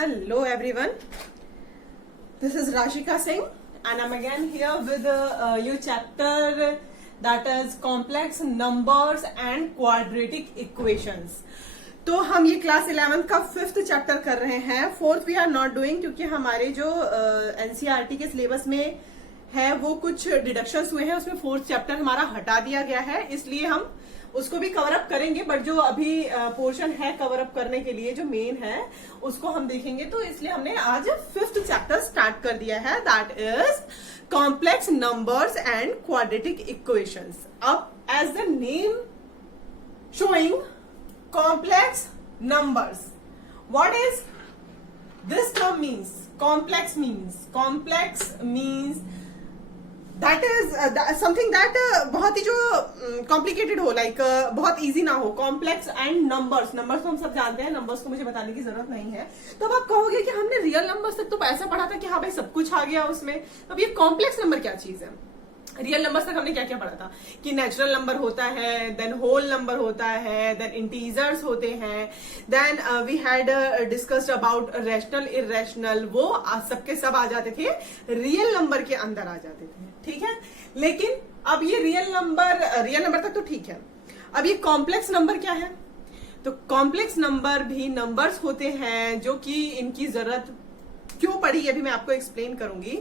Hello everyone, this is Rashika Singh and I'm again here with your chapter that is complex numbers and quadratic equations. तो हम ये class 11 का 5th chapter कर रहे हैं. 4th we are not doing क्योंकि हमारे जो एनसीईआरटी के सिलेबस में है वो कुछ डिडक्शंस हुए हैं, उसमें 4th चैप्टर हमारा हटा दिया गया है, इसलिए हम उसको भी कवर अप करेंगे. बट जो अभी पोर्शन है कवर अप करने के लिए जो मेन है उसको हम देखेंगे, तो इसलिए हमने आज 5th चैप्टर स्टार्ट कर दिया है, that is complex numbers and quadratic equations. अब as the name showing complex numbers, what is this term means? Complex means that is something that बहुत ही जो कॉम्प्लिकेटेड हो, लाइक बहुत इजी ना हो. कॉम्प्लेक्स एंड नंबर्स तो हम सब जानते हैं, नंबर्स को मुझे बताने की जरूरत नहीं है. तो अब आप कहोगे कि हमने रियल नंबर्स तक तो ऐसा पढ़ा था कि हाँ भाई सब कुछ आ गया उसमें, तो अब ये कॉम्प्लेक्स नंबर क्या चीज है? रियल नंबर्स तक हमने क्या क्या पढ़ा था कि नेचुरल नंबर होता है, देन होल नंबर होता है, देन इंटीजर्स होते हैं, then we had discussed about rational irrational. वो सबके सब आ जाते थे, रियल नंबर के अंदर आ जाते थे. ठीक है, लेकिन अब ये रियल नंबर तक तो ठीक है. अब ये कॉम्प्लेक्स नंबर क्या है? तो कॉम्प्लेक्स नंबर भी नंबर्स होते हैं जो कि इनकी जरूरत क्यों पड़ी ये भी मैं आपको एक्सप्लेन करूंगी.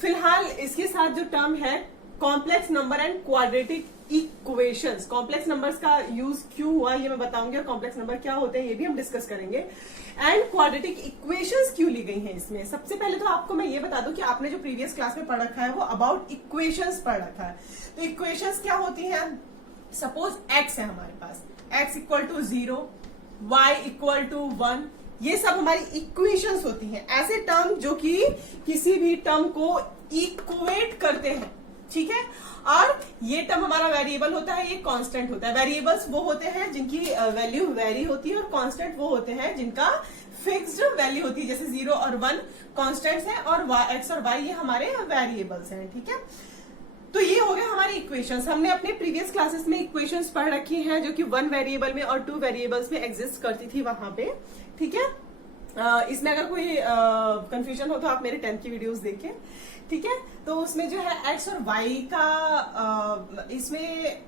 फिलहाल इसके साथ जो टर्म है complex number and quadratic equations, complex numbers का यूज क्यों हुआ ये मैं बताऊंगी, और कॉम्प्लेक्स नंबर क्या होते हैं ये भी हम डिस्कस करेंगे, एंड क्वाड्रेटिक इक्वेशंस क्यों ली गई हैं इसमें. सबसे पहले तो आपको मैं ये बता दूं कि आपने जो प्रीवियस क्लास में पढ़ रखा है वो अबाउट इक्वेशंस पढ़ रखा है. तो इक्वेशंस क्या होती है? सपोज एक्स है हमारे पास, X equal to 0, Y equal to 1, ये सब हमारी इक्वेशंस होती हैं. ऐसे टर्म जो कि किसी भी टर्म को इक्वेट करते हैं. ठीक है, और ये टर्म हमारा वेरिएबल होता है, ये कांस्टेंट होता है. वेरिएबल्स वो होते हैं जिनकी वैल्यू वेरी होती है, और कांस्टेंट वो होते हैं जिनका फिक्स्ड वैल्यू होती है. जैसे 0 और 1 कांस्टेंट्स हैं और एक्स और वाई ये हमारे वेरिएबल्स हैं. ठीक है, तो ये हो गया हमारी इक्वेशंस. हमने अपने प्रीवियस क्लासेस में इक्वेशंस पढ़ रखी हैं जो कि 1 वेरिएबल में और 2 वेरिएबल्स में एग्जिस्ट करती थी वहां पे. ठीक है, इसमें अगर कोई कंफ्यूजन हो तो आप मेरे 10th की वीडियोस देखें. ठीक है, तो उसमें जो है एक्स और वाई का इसमें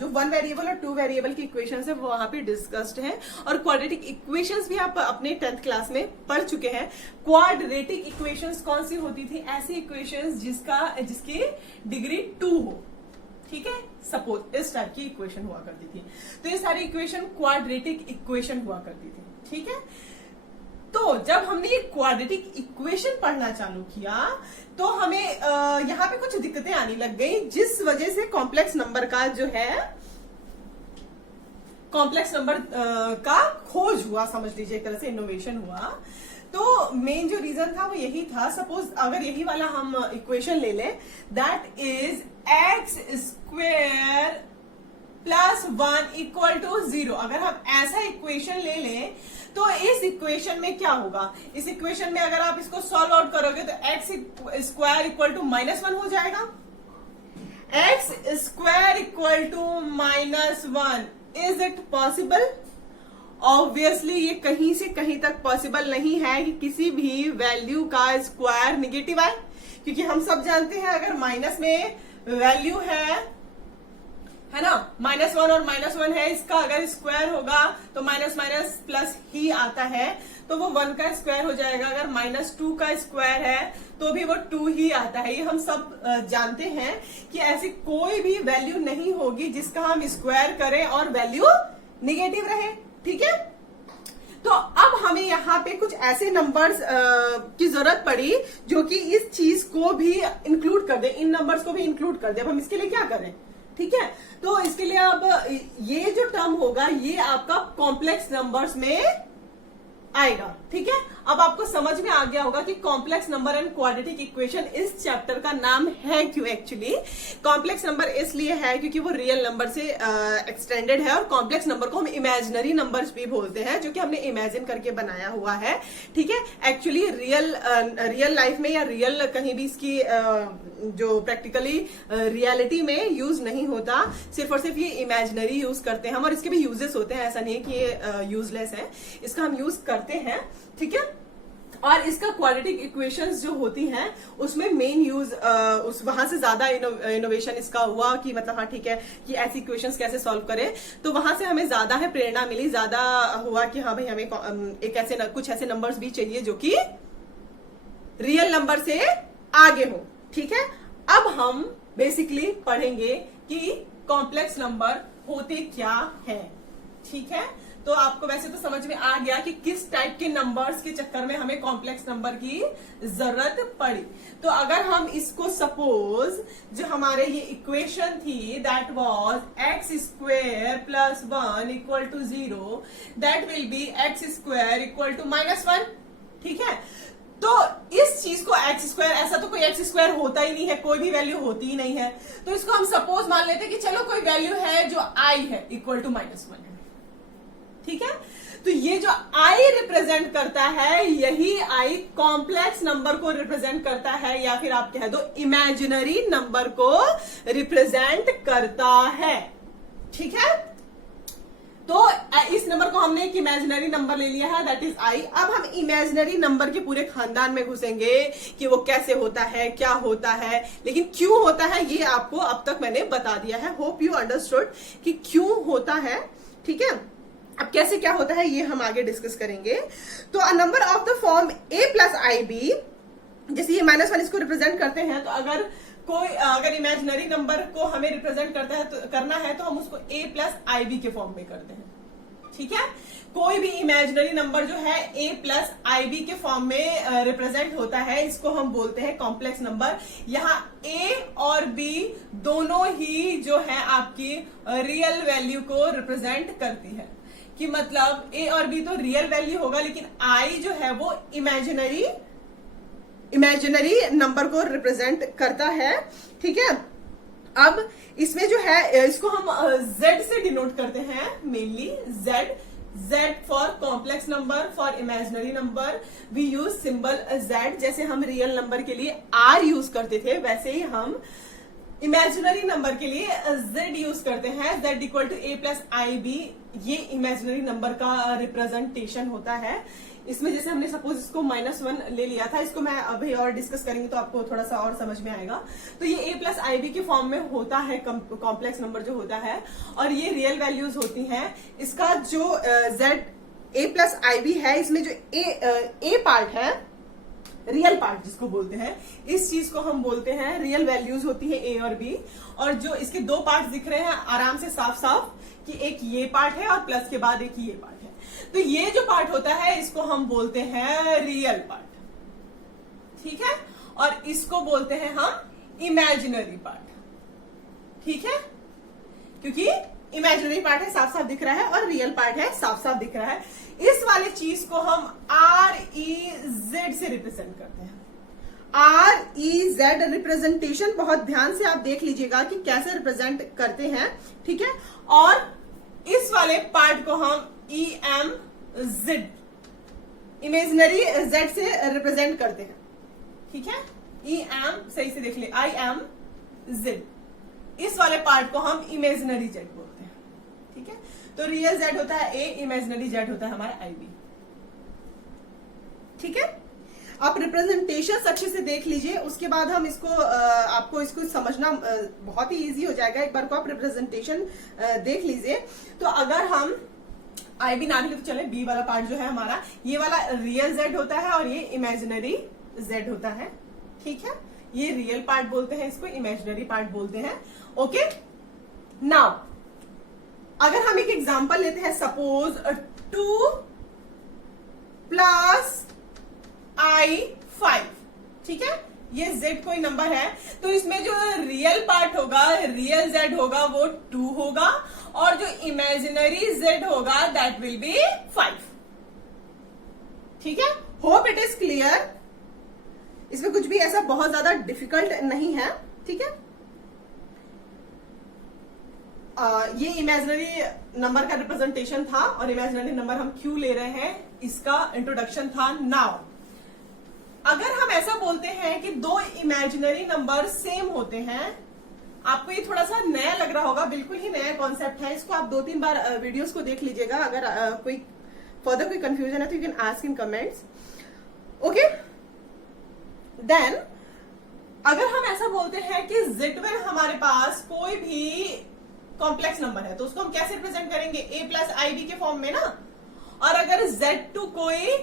जो 1 वेरिएबल और 2 वेरिएबल की इक्वेशंस है वो वहां पे डिस्कस्ड है, और क्वाड्रेटिक इक्वेशंस भी आप अपने 10th क्लास में पढ़ चुके हैं. क्वाड्रेटिक इक्वेशंस कौन सी होती थी? ऐसी इक्वेशंस जिसकी डिग्री 2 हो. ठीक है, सपोज इस टाइप की इक्वेशन हुआ करती थी, तो ये सारी इक्वेशन क्वाड्रेटिक इक्वेशन हुआ करती थी. ठीक है, तो जब हमने ये क्वाड्रेटिक इक्वेशन पढ़ना चालू किया तो हमें यहाँ पे कुछ दिक्कतें आने लग गई, जिस वजह से कॉम्प्लेक्स नंबर का जो है कॉम्प्लेक्स नंबर का खोज हुआ, समझ लीजिए एक तरह से इनोवेशन हुआ. तो मेन जो रीजन था वो यही था. सपोज अगर यही वाला हम इक्वेशन ले लें, that is x square plus 1 equal to 0. अगर हम ऐसा इक्वेशन ले लें तो इस इक्वेशन में क्या होगा? इस इक्वेशन में अगर आप इसको सॉल्व आउट करोगे तो एक्स स्क्वायर इक्वल टू -1 हो जाएगा. X square equal to -1, is it possible? Obviously ये कहीं से कहीं तक पॉसिबल नहीं है कि किसी भी वैल्यू का स्क्वायर निगेटिव आए, क्योंकि हम सब जानते हैं अगर माइनस में वैल्यू है ना, -1 और -1 है, इसका अगर स्क्वायर होगा तो माइनस माइनस प्लस ही आता है, तो वो 1 का स्क्वायर हो जाएगा. अगर -2 का स्क्वायर है तो भी वो 2 ही आता है. ये हम सब जानते हैं कि ऐसी कोई भी वैल्यू नहीं होगी जिसका हम स्क्वायर करें और वैल्यू निगेटिव रहे. ठीक है, तो अब हमें यहाँ पे कुछ ऐसे नंबर्स की जरूरत पड़ी जो कि इस चीज को भी इंक्लूड कर दे, इन नंबर्स को भी इंक्लूड कर दे. अब हम इसके लिए क्या करें? ठीक है, तो इसके लिए अब ये जो टर्म होगा ये आपका कॉम्प्लेक्स नंबर्स में आएगा. ठीक है, अब आपको समझ में आ गया होगा कि complex number and quadratic equation इस चैप्टर का नाम है क्यों. एक्चुअली कॉम्प्लेक्स नंबर इसलिए है क्योंकि वो रियल नंबर से एक्सटेंडेड है, और कॉम्प्लेक्स नंबर को हम इमेजिनरी नंबर्स भी बोलते हैं जो कि हमने इमेजिन करके बनाया हुआ है. ठीक है, एक्चुअली रियल लाइफ में या रियल कहीं भी इसकी जो प्रैक्टिकली रियलिटी में यूज नहीं होता, सिर्फ और सिर्फ ये इमेजिनरी यूज करते हैं हम, और इसके भी यूजेस होते हैं, ऐसा नहीं है कि ये यूजलेस है, इसका हम यूज करते हैं, ठीक है। और इसका क्वाड्रेटिक इक्वेशंस जो होती हैं उसमें मेन यूज उस वहां से ज्यादा इनोवेशन इसका हुआ कि मतलब हाँ ठीक है कि ऐसी इक्वेशंस कैसे सॉल्व करें, तो वहां से हमें ज्यादा है प्रेरणा मिली, ज्यादा हुआ कि हाँ भाई हमें एक ऐसे कुछ ऐसे नंबर्स भी चाहिए जो कि रियल नंबर से आगे हो, ठीक है। अब हम बेसिकली पढ़ेंगे कि कॉम्प्लेक्स नंबर होते क्या है, ठीक है। तो आपको वैसे तो समझ में आ गया कि किस टाइप के नंबर्स के चक्कर में हमें कॉम्प्लेक्स नंबर की जरूरत पड़ी। तो अगर हम इसको सपोज जो हमारे ये इक्वेशन थी that was x square plus 1 equal to 0, that will be x square equal to -1, ठीक है। तो इस चीज को x स्क्वायर, ऐसा तो कोई x स्क्वायर होता ही नहीं है, कोई भी वैल्यू होती ही नहीं है, तो इसको हम सपोज मान लेते हैं कि चलो कोई वैल्यू है जो i है इक्वल टू -1 है, ठीक है। तो ये जो i रिप्रेजेंट करता है, यही i कॉम्प्लेक्स नंबर को रिप्रेजेंट करता है, या फिर आप कह दो इमेजिनरी नंबर को रिप्रेजेंट करता है, ठीक है। तो इस नंबर को हमने एक इमेजिनरी नंबर ले लिया है दैट इज i। अब हम इमेजिनरी नंबर के पूरे खानदान में घुसेंगे कि वो कैसे होता है, क्या होता है, लेकिन क्यों होता है ये आपको अब तक मैंने बता दिया है। होप यू अंडरस्टूड कि क्यों होता है, ठीक है। अब कैसे क्या होता है ये हम आगे डिस्कस करेंगे। तो a number of the form a plus i b, जैसे ये -1 इसको रिप्रेजेंट करते हैं, तो अगर इमेजिनरी नंबर को हमें रिप्रेजेंट करना है तो हम उसको a प्लस आई बी के फॉर्म में करते हैं, ठीक है। कोई भी इमेजिनरी नंबर जो है a प्लस आई बी के फॉर्म में रिप्रेजेंट होता है, इसको हम बोलते हैं कॉम्प्लेक्स नंबर। यहाँ a और b दोनों ही जो है आपकी रियल वैल्यू को रिप्रेजेंट करती है, कि मतलब a और b तो रियल वैल्यू होगा, लेकिन i जो है वो इमेजिनरी नंबर को रिप्रेजेंट करता है, ठीक है। अब इसमें जो है इसको हम z से डिनोट करते हैं, mainly z for complex number, for imaginary number we use symbol z। जैसे हम रियल नंबर के लिए r यूज करते थे, वैसे ही हम इमेजिनरी नंबर के लिए z यूज करते हैं, z equal to a plus i b. ये इमेजिनरी नंबर का रिप्रेजेंटेशन होता है। इसमें जैसे हमने सपोज इसको -1 ले लिया था, इसको मैं अभी और डिस्कस करेंगे तो आपको थोड़ा सा और समझ में आएगा। तो ये a प्लस आई बी के फॉर्म में होता है कॉम्प्लेक्स नंबर जो होता है, और ये रियल वैल्यूज होती हैं। इसका जो z a plus i b है, इसमें जो a पार्ट है, रियल पार्ट जिसको बोलते हैं, इस चीज को हम बोलते हैं रियल वैल्यूज होती है a और b। और जो इसके दो पार्ट दिख रहे हैं आराम से साफ साफ कि एक ये पार्ट है और प्लस के बाद एक ये पार्ट है, तो ये जो पार्ट होता है इसको हम बोलते हैं रियल पार्ट, ठीक है। और इसको बोलते हैं हम इमेजिनरी पार्ट, ठीक है, क्योंकि इमेजिनरी पार्ट है साफ साफ दिख रहा है और रियल पार्ट है साफ साफ दिख रहा है। इस वाले चीज को हम REZ से रिप्रेजेंट करते हैं। REZ रिप्रेजेंटेशन बहुत ध्यान से आप देख लीजिएगा कि कैसे रिप्रेजेंट करते हैं, ठीक है। और इस वाले पार्ट को हम EMZ इमेजिनरी z से रिप्रेजेंट करते हैं, ठीक है। EM सही से देख ले, IMZ, इस वाले पार्ट को हम इमेजिनरी z बोलते हैं, ठीक है। तो रियल z होता है a, इमेजिनरी z होता है हमारा IB, ठीक है। आप रिप्रेजेंटेशन अच्छे से देख लीजिए, उसके बाद हम इसको आपको इसको समझना बहुत ही इजी हो जाएगा। एक बार को आप रिप्रेजेंटेशन देख लीजिए। तो अगर हम IB ना लिखे तो चले, B वाला पार्ट जो है हमारा, ये वाला रियल z होता है और ये इमेजिनरी z होता है, ठीक है। ये रियल पार्ट बोलते हैं, इसको इमेजिनरी पार्ट बोलते हैं, ओके। नाउ अगर हम एक एग्जांपल लेते हैं, सपोज 2 प्लस I5, ठीक है। ये z कोई नंबर है, तो इसमें जो रियल पार्ट होगा, रियल z होगा वो 2 होगा, और जो इमेजिनरी z होगा दैट विल बी 5, ठीक है। Hope it is clear. इसमें कुछ भी ऐसा बहुत ज्यादा डिफिकल्ट नहीं है, ठीक है। ये इमेजिनरी नंबर का रिप्रेजेंटेशन था, और इमेजिनरी नंबर हम क्यों ले रहे हैं इसका इंट्रोडक्शन था। नाउ अगर हम ऐसा बोलते हैं कि दो इमेजिनरी नंबर सेम होते हैं, आपको ये थोड़ा सा नया लग रहा होगा, बिल्कुल ही नया कॉन्सेप्ट है, इसको आप 2-3 बार वीडियोस को देख लीजिएगा। अगर कोई फर्दर कोई कंफ्यूजन है तो you can ask in comments, okay. Then अगर हम ऐसा बोलते हैं कि Z1 हमारे पास कोई भी कॉम्प्लेक्स नंबर है तो उसको हम कैसे रिप्रेजेंट करेंगे, A प्लस IB के फॉर्म में ना। और अगर Z2 कोई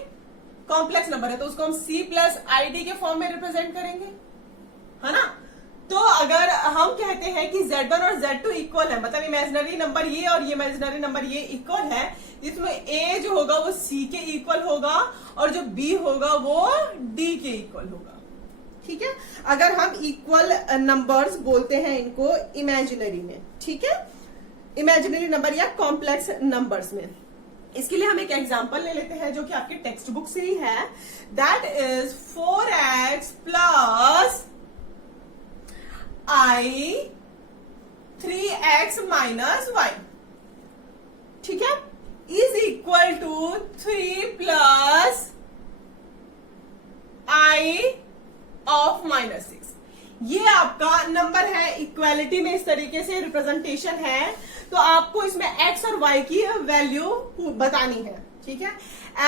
कॉम्प्लेक्स नंबर है तो उसको हम C प्लस ID के फॉर्म में रिप्रेजेंट करेंगे, है ना। तो अगर हम कहते हैं कि Z1 और Z2 इक्वल है, मतलब इमेजिनरी नंबर ये और ये इमेजिनरी नंबर ये इक्वल है, जिसमें A जो होगा वो C के इक्वल होगा और जो B होगा वो D के इक्वल होगा, ठीक है। अगर हम इक्वल नंबर्स बोलते हैं इनको इमेजिनरी में, ठीक है, इमेजिनरी नंबर या कॉम्प्लेक्स नंबर्स में। इसके लिए हम एक एग्जांपल ले लेते हैं जो कि आपके टेक्स्ट बुक से ही है, that is 4x plus I 3x minus y, ठीक है, is equal to 3 plus I of -6। ये आपका नंबर है, इक्वालिटी में इस तरीके से रिप्रेजेंटेशन है, तो आपको इसमें x और y की वैल्यू बतानी है, ठीक है।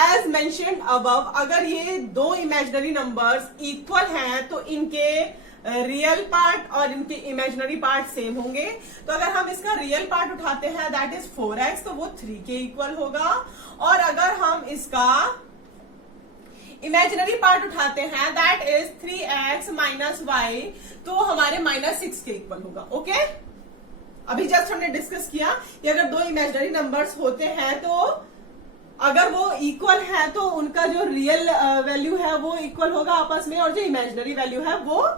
एज मेंशन्ड अबव, अगर ये दो इमेजिनरी नंबर्स इक्वल हैं तो इनके रियल पार्ट और इनके इमेजिनरी पार्ट सेम होंगे। तो अगर हम इसका रियल पार्ट उठाते हैं दैट इज 4x, तो वो 3 के इक्वल होगा। और अगर हम इसका इमेजिनरी पार्ट उठाते हैं that is 3x minus y, तो हमारे -6 के इक्वल होगा, ओके। अभी जस्ट हमने डिस्कस किया कि अगर दो इमेजिनरी नंबर्स होते हैं तो अगर वो इक्वल है तो उनका जो रियल वैल्यू है वो इक्वल होगा आपस में, और जो इमेजिनरी वैल्यू है वो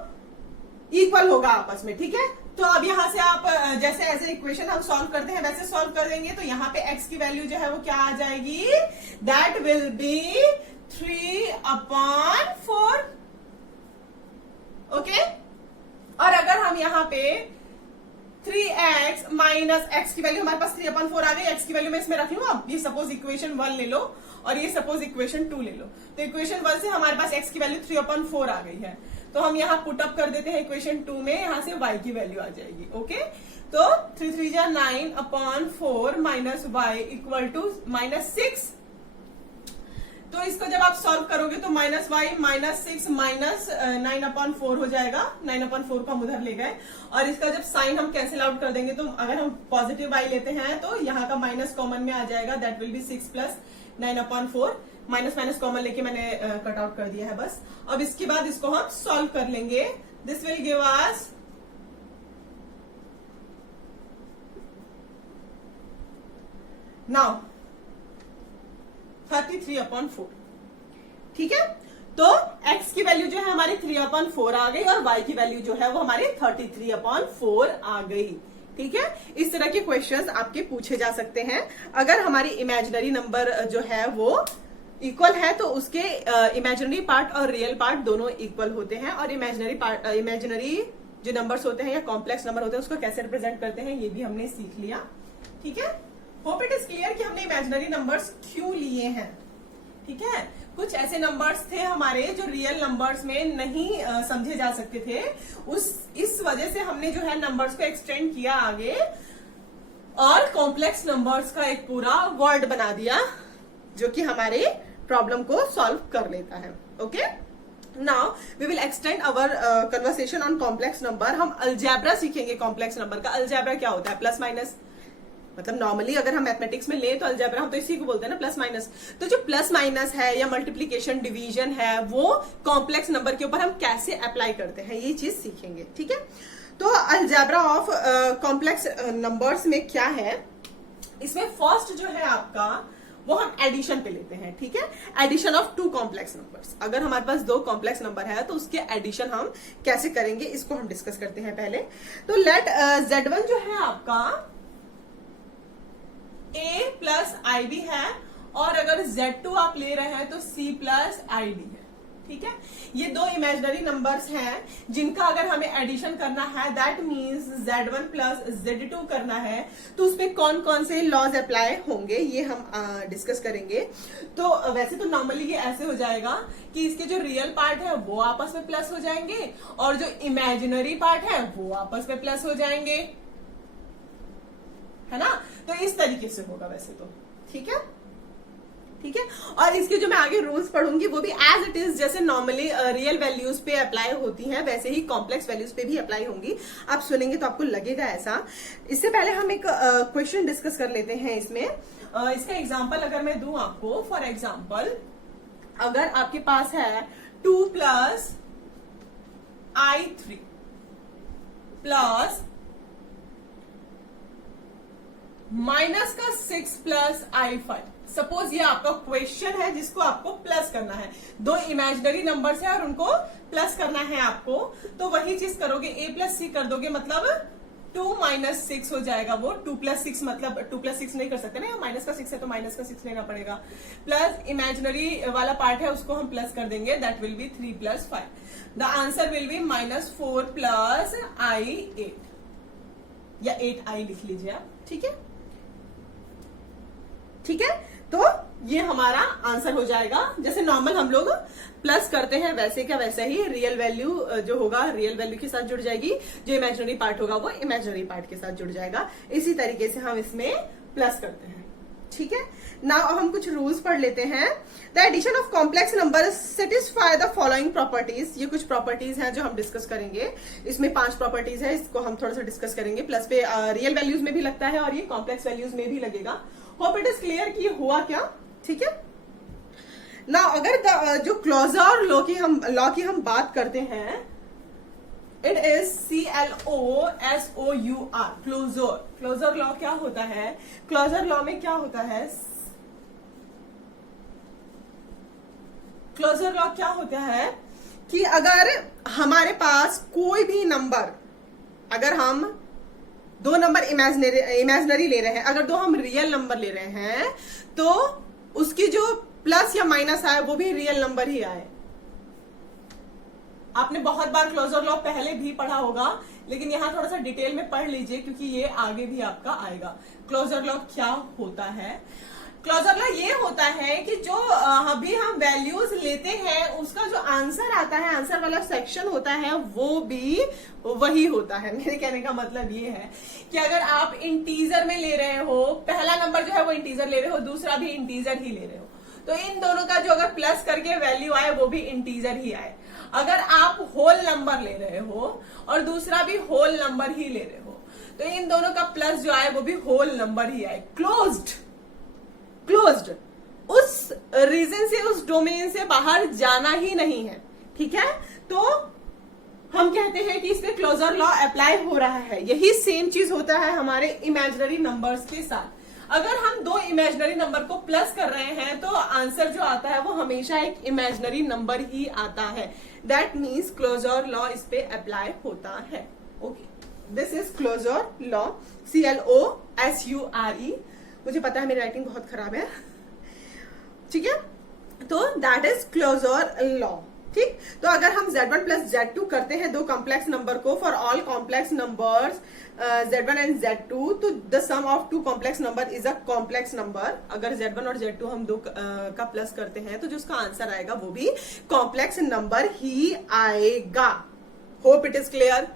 इक्वल होगा आपस में, ठीक है। तो अब यहां से आप जैसे ऐसे इक्वेशन हम सॉल्व करते हैं वैसे सॉल्व कर देंगे। तो यहाँ पे x की वैल्यू जो है वो क्या आ जाएगी, दैट विल बी 3/4, ओके। और अगर हम यहाँ पे 3x माइनस x की वैल्यू हमारे पास 3/4 आ गई, x की वैल्यू मैं इसमें रख लू। अब ये सपोज इक्वेशन 1 ले लो और ये सपोज इक्वेशन 2 ले लो, तो इक्वेशन 1 से हमारे पास x की वैल्यू 3/4 आ गई है, तो हम यहाँ पुट अप कर देते हैं इक्वेशन 2 में, यहाँ से y की वैल्यू आ जाएगी, ओके। तो 3 3 जा 9/4 माइनस y इक्वल टू -6। तो इसको जब आप सॉल्व करोगे तो -y -6 माइनस 9/4 हो जाएगा। 9/4 को हम उधर ले गए और इसका जब साइन हम कैंसिल आउट कर देंगे तो अगर हम पॉजिटिव y लेते हैं तो यहाँ का माइनस कॉमन में आ जाएगा, that will be 6 plus 9/4। Minus common लेके मैंने कट आउट कर दिया है बस। अब इसके बाद इसको हम सॉल्व कर लेंगे, this will give us now 33/4, ठीक है। तो x की वैल्यू जो है हमारी 3/4 आ गई और y की वैल्यू जो है वो हमारी 33/4 आ गई, ठीक है। इस तरह के क्वेश्चंस आपके पूछे जा सकते हैं। अगर हमारी इमेजिनरी नंबर जो है वो इक्वल है तो उसके इमेजिनरी पार्ट और रियल पार्ट दोनों इक्वल होते हैं, और इमेजिनरी जो नंबर्स होते हैं या कॉम्प्लेक्स नंबर होते हैं उसको कैसे रिप्रेजेंट करते हैं ये भी हमने सीख लिया, ठीक है। होप इट इज क्लियर कि हमने इमेजिनरी नंबर्स क्यों लिए हैं, ठीक है। कुछ ऐसे नंबर्स थे हमारे जो रियल नंबर्स में नहीं समझे जा सकते थे, इस वजह से हमने जो है नंबर्स को एक्सटेंड किया आगे और कॉम्प्लेक्स नंबर्स का एक पूरा वर्ड बना दिया जो कि हमारे प्रॉब्लम को सॉल्व कर लेता है, okay. Now we will extend our conversation on complex number. हम अलजेब्रा सीखेंगे कॉम्प्लेक्स नंबर का। अलजेब्रा क्या होता है, प्लस माइनस, मतलब नॉर्मली अगर हम मैथमेटिक्स में ले तो अलजेब्रा हम तो इसी को बोलते हैं ना, प्लस माइनस। तो जो प्लस माइनस है या मल्टीप्लीकेशन डिवीजन है वो कॉम्प्लेक्स नंबर के ऊपर हम कैसे अप्लाई करते हैं ये चीज सीखेंगे, ठीक है। तो अलजेब्रा ऑफ कॉम्प्लेक्स नंबर्स में क्या है, इसमें फर्स्ट जो है आपका वो हम एडिशन पे लेते हैं, ठीक है। Addition of 2 complex numbers. अगर हमारे पास 2 कॉम्प्लेक्स नंबर है तो उसके एडिशन हम कैसे करेंगे इसको हम डिस्कस करते हैं पहले। तो लेट Z1 जो है आपका A प्लस IB है और अगर Z2 आप ले रहे हैं तो C प्लस IB है, ठीक है, ये दो इमेजिनरी नंबर्स हैं जिनका अगर हमें एडिशन करना है, that means Z1 plus Z2 करना है, तो उस पर कौन कौन से लॉज अप्लाई होंगे ये हम डिस्कस करेंगे। तो वैसे तो नॉर्मली ये ऐसे हो जाएगा कि इसके जो रियल पार्ट है वो आपस में प्लस हो जाएंगे और जो इमेजिनरी पार्ट है वो आपस में प्लस हो जाएंगे, है ना। तो इस तरीके से होगा वैसे तो, ठीक है, ठीक है। और इसके जो मैं आगे रूल्स पढ़ूंगी वो भी एज इट इज, जैसे नॉर्मली रियल वैल्यूज पे अप्लाई होती हैं वैसे ही कॉम्प्लेक्स वैल्यूज पे भी अप्लाई होंगी। आप सुनेंगे तो आपको लगेगा ऐसा। इससे पहले हम एक क्वेश्चन डिस्कस कर लेते हैं इसमें। इसका एग्जांपल अगर मैं दूं आपको, फॉर एग्जांपल अगर आपके पास है 2 प्लस I3 प्लस माइनस का 6 प्लस I5, सपोज ये आपका क्वेश्चन है जिसको आपको प्लस करना है। दो इमेजिनरी नंबर्स है और उनको प्लस करना है आपको, तो वही चीज करोगे, a प्लस सी कर दोगे, मतलब 2 माइनस 6 हो जाएगा वो। 2 प्लस 6 मतलब 2 प्लस 6 नहीं कर सकते ना, माइनस का 6 है तो माइनस का 6 लेना पड़ेगा। प्लस इमेजिनरी वाला पार्ट है उसको हम प्लस कर देंगे, that will B 3 plus 5। The answer will B -4 plus I8 या 8I लिख लीजिए आप, ठीक है, ठीक है। तो ये हमारा आंसर हो जाएगा। जैसे नॉर्मल हम लोग प्लस करते हैं वैसे क्या वैसे ही रियल वैल्यू जो होगा रियल वैल्यू के साथ जुड़ जाएगी, जो इमेजिनरी पार्ट होगा वो इमेजिनरी पार्ट के साथ जुड़ जाएगा। इसी तरीके से हम इसमें प्लस करते हैं, ठीक है। नाउ हम कुछ रूल्स पढ़ लेते हैं। The addition of complex numbers satisfy the following properties. ये कुछ प्रॉपर्टीज हैं जो हम डिस्कस करेंगे। इसमें 5 प्रॉपर्टीज है, इसको हम थोड़ा सा डिस्कस करेंगे। प्लस पे रियल वैल्यूज में भी लगता है और ये कॉम्प्लेक्स वैल्यूज में भी लगेगा। होप इट इज क्लियर कि हुआ क्या, ठीक है ना। अगर जो क्लोजर लॉ की हम बात करते हैं, it is CLOSOUR, closure. Closure law क्या होता है? क्लोजर लॉ में क्या होता है? क्लोजर लॉ क्या होता है कि अगर हमारे पास कोई भी नंबर, अगर हम 2 नंबर इमेजिनरी ले रहे हैं, अगर 2 हम रियल नंबर ले रहे हैं, तो उसकी जो प्लस या माइनस आए वो भी रियल नंबर ही आए। आपने बहुत बार क्लोजर लॉ पहले भी पढ़ा होगा, लेकिन यहां थोड़ा सा डिटेल में पढ़ लीजिए क्योंकि ये आगे भी आपका आएगा। क्लोजर लॉ क्या होता है? क्लोजर लॉ ये होता है कि जो अभी हम वैल्यूज लेते हैं उसका जो आंसर आता है, आंसर वाला सेक्शन होता है, वो भी वही होता है। मेरे कहने का मतलब ये है कि अगर आप इंटीजर में ले रहे हो, पहला नंबर जो है वो इंटीजर ले रहे हो, दूसरा भी इंटीजर ही ले रहे हो, तो इन दोनों का जो अगर प्लस करके वैल्यू आए वो भी इंटीजर ही आए। अगर आप होल नंबर ले रहे हो और दूसरा भी होल नंबर ही ले रहे हो, तो इन दोनों का प्लस जो आए वो भी होल नंबर ही आए। क्लोज्ड उस रीजन से, उस डोमेन से बाहर जाना ही नहीं है, ठीक है। तो हम कहते हैं कि इसमें क्लोजर लॉ अप्लाई हो रहा है। यही सेम चीज होता है हमारे इमेजिनरी नंबर्स के साथ। अगर हम 2 इमेजिनरी नंबर को प्लस कर रहे हैं तो आंसर जो आता है वो हमेशा एक इमेजिनरी नंबर ही आता है। दैट मीन्स क्लोजर लॉ इस पे अप्लाई होता है। Okay, this is closure law, CLOSURE। मुझे पता है मेरी राइटिंग बहुत खराब है, ठीक है। तो दैट इज क्लोजर लॉ, ठीक। तो अगर हम Z1 प्लस Z2 करते हैं 2 कॉम्प्लेक्स नंबर को, for all complex numbers Z1 and Z2, तो the sum of 2 complex number is a complex number. अगर Z1 और Z2 हम 2 का प्लस करते हैं तो जो उसका आंसर आएगा वो भी कॉम्प्लेक्स नंबर ही आएगा। होप इट इज क्लियर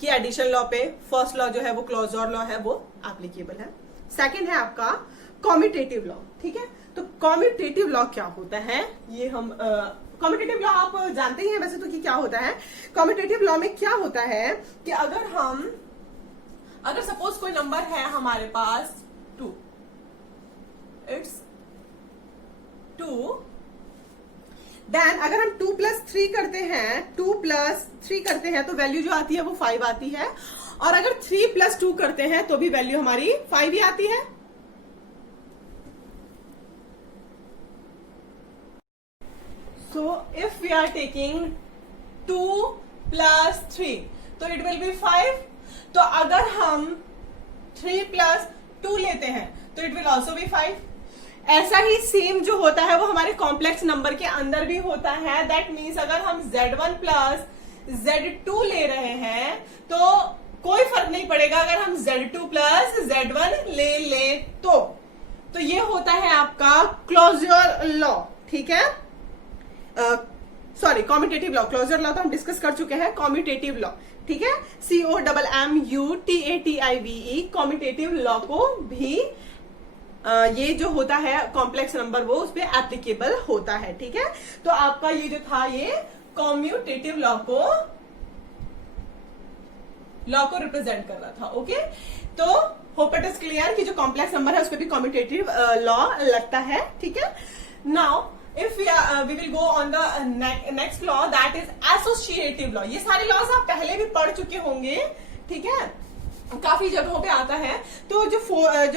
कि एडिशन लॉ पे फर्स्ट लॉ जो है वो क्लोजर लॉ है वो एप्लीकेबल है। सेकंड है आपका कॉम्यूटेटिव लॉ, ठीक है। तो कॉम्यूटेटिव लॉ क्या होता है ये हम कॉम्यूटेटिव लॉ आप जानते ही हैं वैसे तो कि क्या होता है। कॉम्यूटेटिव लॉ में क्या होता है कि अगर सपोज कोई नंबर है हमारे पास 2, इट्स 2, देन अगर हम 2 प्लस 3 करते हैं, 2 प्लस 3 करते हैं तो वैल्यू जो आती है वो 5 आती है। और अगर 3 प्लस 2 करते हैं तो भी वैल्यू हमारी 5 ही आती है। So if we are taking 2 plus 3, तो it will be 5. तो अगर हम 3 plus 2 लेते हैं तो it will also be 5. ऐसा ही सेम जो होता है वो हमारे कॉम्प्लेक्स नंबर के अंदर भी होता है। दैट मीन्स अगर हम Z1 प्लस Z2 ले रहे हैं तो कोई फर्क नहीं पड़ेगा अगर हम Z2 प्लस Z1 ले तो ये होता है आपका क्लोजर लॉ, ठीक है। Sorry, commutative law. Closure law तो हम डिस्कस कर चुके हैं, कॉम्यूटेटिव लॉ, ठीक है। COMMUTATIVE, कॉम्यूटेटिव लॉ को भी ये जो होता है कॉम्प्लेक्स नंबर वो उस पर एप्लीकेबल होता है, ठीक है। तो आपका ये जो था ये कॉम्यूटेटिव लॉ को रिप्रेजेंट कर रहा था, ओके। तो होप इट इज क्लियर कि जो कॉम्प्लेक्स नंबर है उस पर भी कॉम्यूटेटिव लॉ लगता है, ठीक है। Now if we will go on the next law, that is associative law। ये सारे लॉज आप पहले भी पढ़ चुके होंगे, ठीक है, काफी जगहों पे आता है। तो जो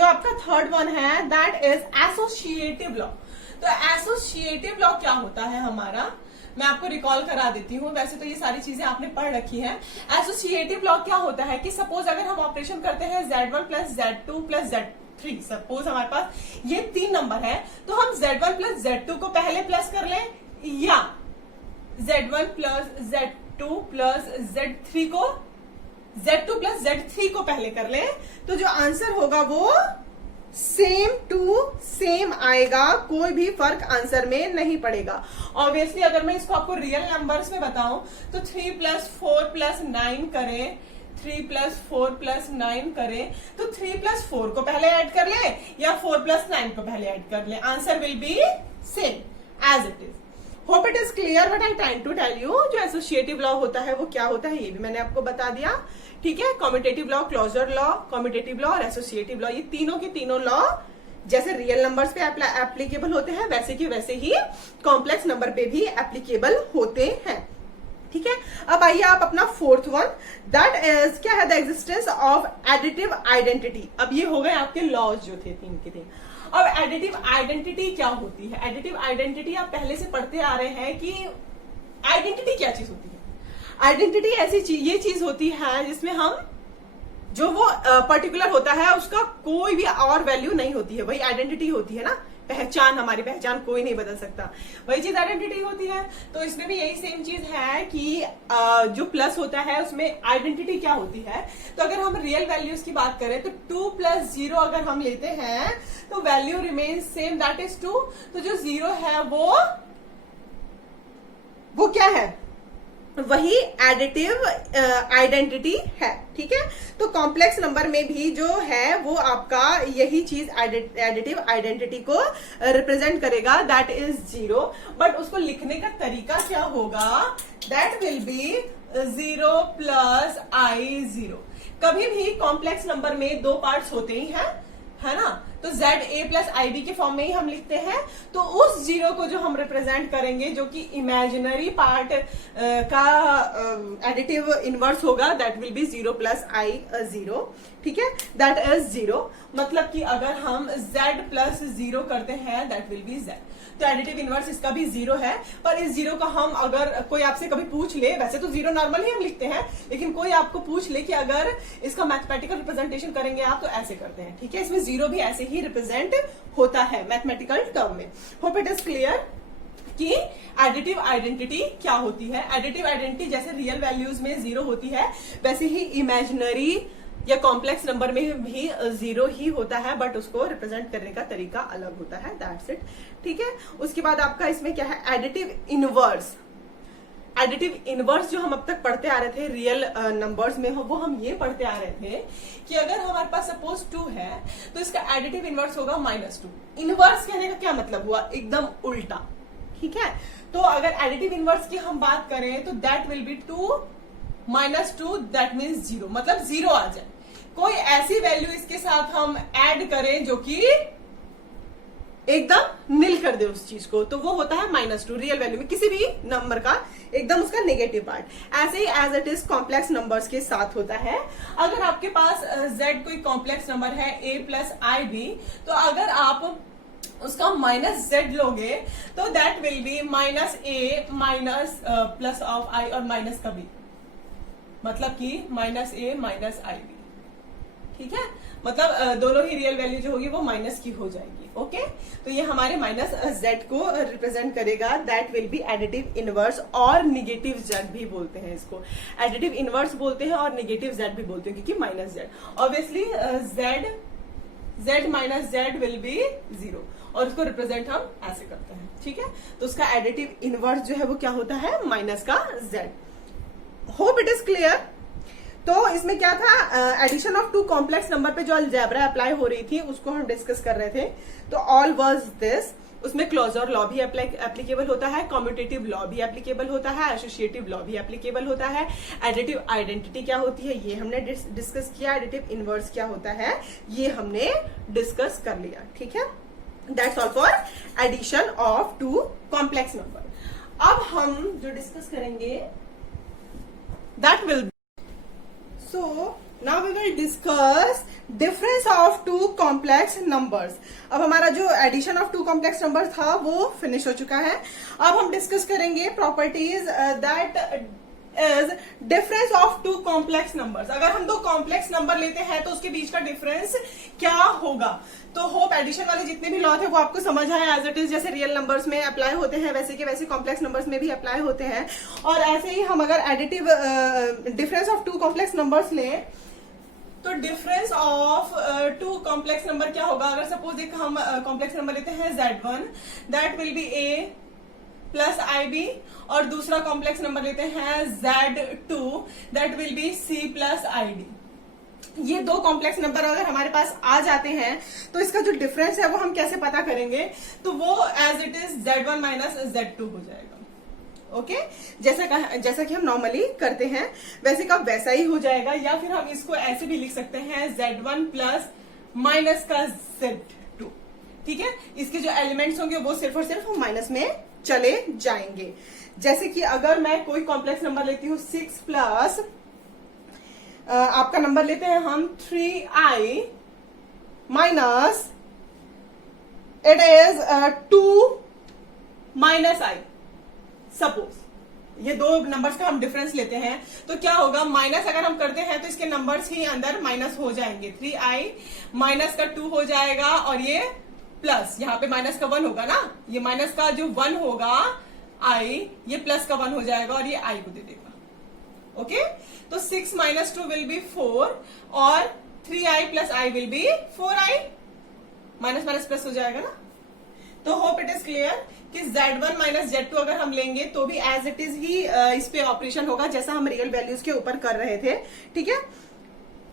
आपका थर्ड वन है दैट इज एसोसिएटिव लॉ। तो एसोसिएटिव लॉ क्या होता है हमारा, मैं आपको रिकॉल करा देती हूँ। वैसे तो ये सारी चीजें आपने पढ़ रखी है। एसोसिएटिव लॉ क्या होता है कि सपोज अगर हम ऑपरेशन करते हैं Z1 plus Z2 plus Z3, suppose हमारे पास ये 3 नंबर है, तो हम Z1 प्लस Z2 को पहले प्लस कर लें या Z1 plus Z2 plus Z3 को Z2 प्लस Z3 को पहले कर लें, तो जो आंसर होगा वो सेम टू सेम आएगा, कोई भी फर्क आंसर में नहीं पड़ेगा। ऑब्वियसली अगर मैं इसको आपको रियल नंबर्स में बताऊं तो 3 प्लस 4 प्लस 9 करें, 3 प्लस 4 प्लस 9 करें, तो 3 प्लस 4 को पहले ऐड कर ले या 4 प्लस 9 को पहले ऐड कर ले, answer will be same as it is. Hope it is clear what I trying to tell you. जो एसोसिएटिव लॉ होता है वो क्या होता है ये भी मैंने आपको बता दिया, ठीक है। Commutative law, closure law, commutative law और एसोसिएटिव लॉ, ये तीनों के तीनों लॉ जैसे रियल नंबर्स पे एप्लीकेबल होते हैं वैसे के वैसे ही कॉम्प्लेक्स नंबर पे भी एप्लीकेबल होते हैं, ठीक है। अब आइए आप अपना फोर्थ वन, दैट इज क्या है, the existence of additive identity. अब ये हो गए आपके लॉज जो थे 3 के 3। अब एडिटिव आइडेंटिटी क्या होती है? एडिटिव आइडेंटिटी आप पहले से पढ़ते आ रहे हैं कि आइडेंटिटी क्या चीज होती है। आइडेंटिटी ऐसी चीज, ये चीज होती है जिसमें हम जो वो पर्टिकुलर होता है उसका कोई भी और वैल्यू नहीं होती है, वही आइडेंटिटी होती है ना, पहचान, हमारी पहचान कोई नहीं बदल सकता, वही चीज आइडेंटिटी होती है। तो इसमें भी यही सेम चीज है कि जो प्लस होता है उसमें आइडेंटिटी क्या होती है। तो अगर हम रियल वैल्यूज की बात करें तो 2 प्लस 0 अगर हम लेते हैं तो value remain same, that is 2। तो जो 0 है वो क्या है, वही एडिटिव आइडेंटिटी है, ठीक है। तो कॉम्प्लेक्स नंबर में भी जो है वो आपका यही चीज एडिटिव आइडेंटिटी को रिप्रेजेंट करेगा, दैट इज 0। बट उसको लिखने का तरीका क्या होगा, that will B 0 plus I0। कभी भी कॉम्प्लेक्स नंबर में 2 पार्ट्स होते ही हैं, है ना, तो ZA प्लस IB के फॉर्म में ही हम लिखते हैं। तो उस 0 को जो हम रिप्रेजेंट करेंगे जो कि इमेजिनरी पार्ट का एडिटिव इनवर्स होगा, that will B 0 plus I0, ठीक है, दैट इज 0। मतलब कि अगर हम Z प्लस 0 करते हैं दैट विल बी Z। तो एडिटिव इनवर्स इसका भी 0 है, पर इस 0 को हम अगर कोई आपसे कभी पूछ ले, वैसे तो 0 नॉर्मली हम लिखते हैं, लेकिन कोई आपको पूछ ले कि अगर इसका मैथमेटिकल रिप्रेजेंटेशन करेंगे आप तो ऐसे करते हैं, ठीक है। इसमें 0 भी ऐसे ही रिप्रेजेंट होता है मैथमेटिकल टर्म में। होप इट इज क्लियर कि एडिटिव आइडेंटिटी क्या होती है। एडिटिव आइडेंटिटी जैसे रियल वैल्यूज में 0 होती है वैसे ही इमेजिनरी या कॉम्प्लेक्स नंबर में भी 0 ही होता है, बट उसको रिप्रेजेंट करने का तरीका अलग होता है, दैट्स इट, ठीक है। उसके बाद आपका इसमें क्या है, एडिटिव इनवर्स। एडिटिव इनवर्स जो हम अब तक पढ़ते आ रहे थे रियल नंबर्स में, वो हम ये पढ़ते आ रहे थे कि अगर हमारे पास सपोज 2 है तो इसका एडिटिव इनवर्स होगा -2। इनवर्स कहने का क्या मतलब हुआ, एकदम उल्टा, ठीक है। तो अगर एडिटिव इनवर्स की हम बात करें तो that will B 2 -2, that means 0, मतलब 0 आ जाए। कोई ऐसी वैल्यू इसके साथ हम ऐड करें जो कि एकदम नील कर दे उस चीज को, तो वो होता है -2 रियल वैल्यू में, किसी भी नंबर का एकदम उसका नेगेटिव पार्ट। ऐसे ही as it is complex numbers के साथ होता है। अगर आपके पास Z कोई कॉम्प्लेक्स नंबर है A प्लस IB, तो अगर आप उसका -Z लोगे तो that will be -A minus plus of I और माइनस का B, मतलब कि -A माइनस IB, ठीक है, मतलब दोनों ही रियल वैल्यू जो होगी वो माइनस की हो जाएगी। ओके, तो ये हमारे माइनस जेड को रिप्रेजेंट करेगा। That will B additive inverse और निगेटिव जेड भी बोलते हैं इसको। एडिटिव इनवर्स बोलते हैं और निगेटिव जेड भी बोलते हैं, क्योंकि minus Z obviously Z minus Z will be 0, और उसको रिप्रेजेंट हम ऐसे करते हैं। ठीक है, तो उसका एडिटिव इनवर्स जो है वो क्या होता है, माइनस का z. Hope it is clear. तो इसमें क्या था, addition of two complex number पे जो अलजेब्रा अप्लाई हो रही थी उसको हम डिस्कस कर रहे थे। तो ऑल वाज दिस, उसमें क्लोजर लॉ भी एप्लीकेबल होता है, कम्यूटेटिव लॉ भी एप्लीकेबल होता है, एसोसिएटिव लॉ भी एप्लीकेबल होता है। एडिटिव आइडेंटिटी क्या होती है ये हमने डिस्कस किया। एडिटिव इनवर्स क्या होता है ये हमने डिस्कस कर लिया। ठीक है, that's all for addition of two complex number. अब हम जो डिस्कस करेंगे that will So now we will discuss difference of two complex numbers. अब हमारा जो addition of two complex numbers था वो finish हो चुका है। अब हम discuss करेंगे properties that is difference of two complex numbers. अगर हम दो complex number लेते हैं तो उसके बीच का difference क्या होगा। तो होप एडिशन वाले जितने भी लॉ थे वो आपको समझ आए। एज इट इज जैसे रियल नंबर्स में अप्लाई होते हैं वैसे के वैसे कॉम्प्लेक्स नंबर्स में भी अप्लाई होते हैं। और ऐसे ही हम अगर additive difference of two complex numbers लें तो difference of two complex number क्या होगा। अगर सपोज एक हम कॉम्प्लेक्स नंबर लेते हैं Z1, that will be A plus IB, और दूसरा कॉम्प्लेक्स नंबर लेते हैं Z2, that will B C plus ID। ये दो कॉम्प्लेक्स नंबर अगर हमारे पास आ जाते हैं तो इसका जो डिफरेंस है वो हम कैसे पता करेंगे, तो वो as it is Z1 minus Z2 हो जाएगा। ओके, जैसा कि हम नॉर्मली करते हैं वैसे का वैसा ही हो जाएगा। या फिर हम इसको ऐसे भी लिख सकते हैं Z1 प्लस माइनस का Z2। ठीक है, इसके जो एलिमेंट्स होंगे वो सिर्फ और सिर्फ माइनस में चले जाएंगे। जैसे कि अगर मैं कोई कॉम्प्लेक्स नंबर लेती हूँ 6 प्लस आपका नंबर लेते हैं हम 3i minus it is 2 minus i। Suppose ये दो नंबर्स का हम डिफरेंस लेते हैं तो क्या होगा, माइनस अगर हम करते हैं तो इसके नंबर्स ही अंदर माइनस हो जाएंगे। 3i माइनस का 2 हो जाएगा और ये प्लस, यहाँ पे माइनस का 1 होगा ना, ये माइनस का जो 1 होगा i, ये प्लस का 1 हो जाएगा और ये i को दे देगा। ओके, तो 6 माइनस 2 विल बी 4 और 3i plus i will be 4i। Minus minus plus हो जाएगा ना। तो होप इट इज क्लियर कि Z1 माइनस Z2 अगर हम लेंगे तो भी एज इट इज ही इस पे ऑपरेशन होगा जैसा हम रियल वैल्यूज के ऊपर कर रहे थे। ठीक है,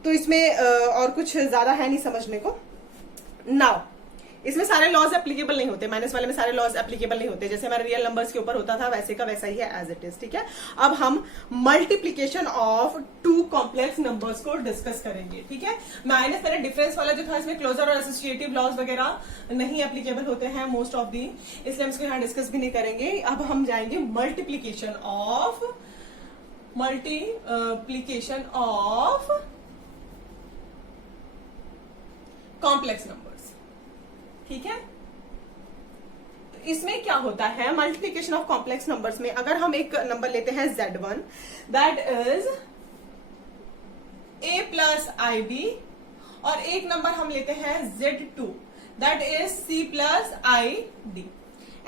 तो इसमें और कुछ ज्यादा है नहीं समझने को। नाउ इसमें सारे लॉज एप्लीकेबल नहीं होते, माइनस वाले में सारे लॉज एप्लीकेबल नहीं होते। जैसे हमारे रियल नंबर्स के ऊपर होता था वैसे का वैसा ही है एज इट इज। ठीक है, अब हम multiplication of two complex numbers को डिस्कस करेंगे। ठीक है, माइनस वाला डिफरेंस वाला जो था इसमें क्लोजर और एसोसिएटिव लॉज वगैरह नहीं एप्लीकेबल होते हैं मोस्ट ऑफ दी, इसलिए हम इसको यहाँ डिस्कस भी नहीं करेंगे। अब हम जाएंगे मल्टीप्लीकेशन ऑफ कॉम्प्लेक्स नंबर्स। ठीक है, तो इसमें क्या होता है, मल्टीप्लीकेशन ऑफ कॉम्प्लेक्स नंबर्स में अगर हम एक नंबर लेते हैं Z1, that is A plus IB, और एक नंबर हम लेते हैं Z2, that is C plus ID।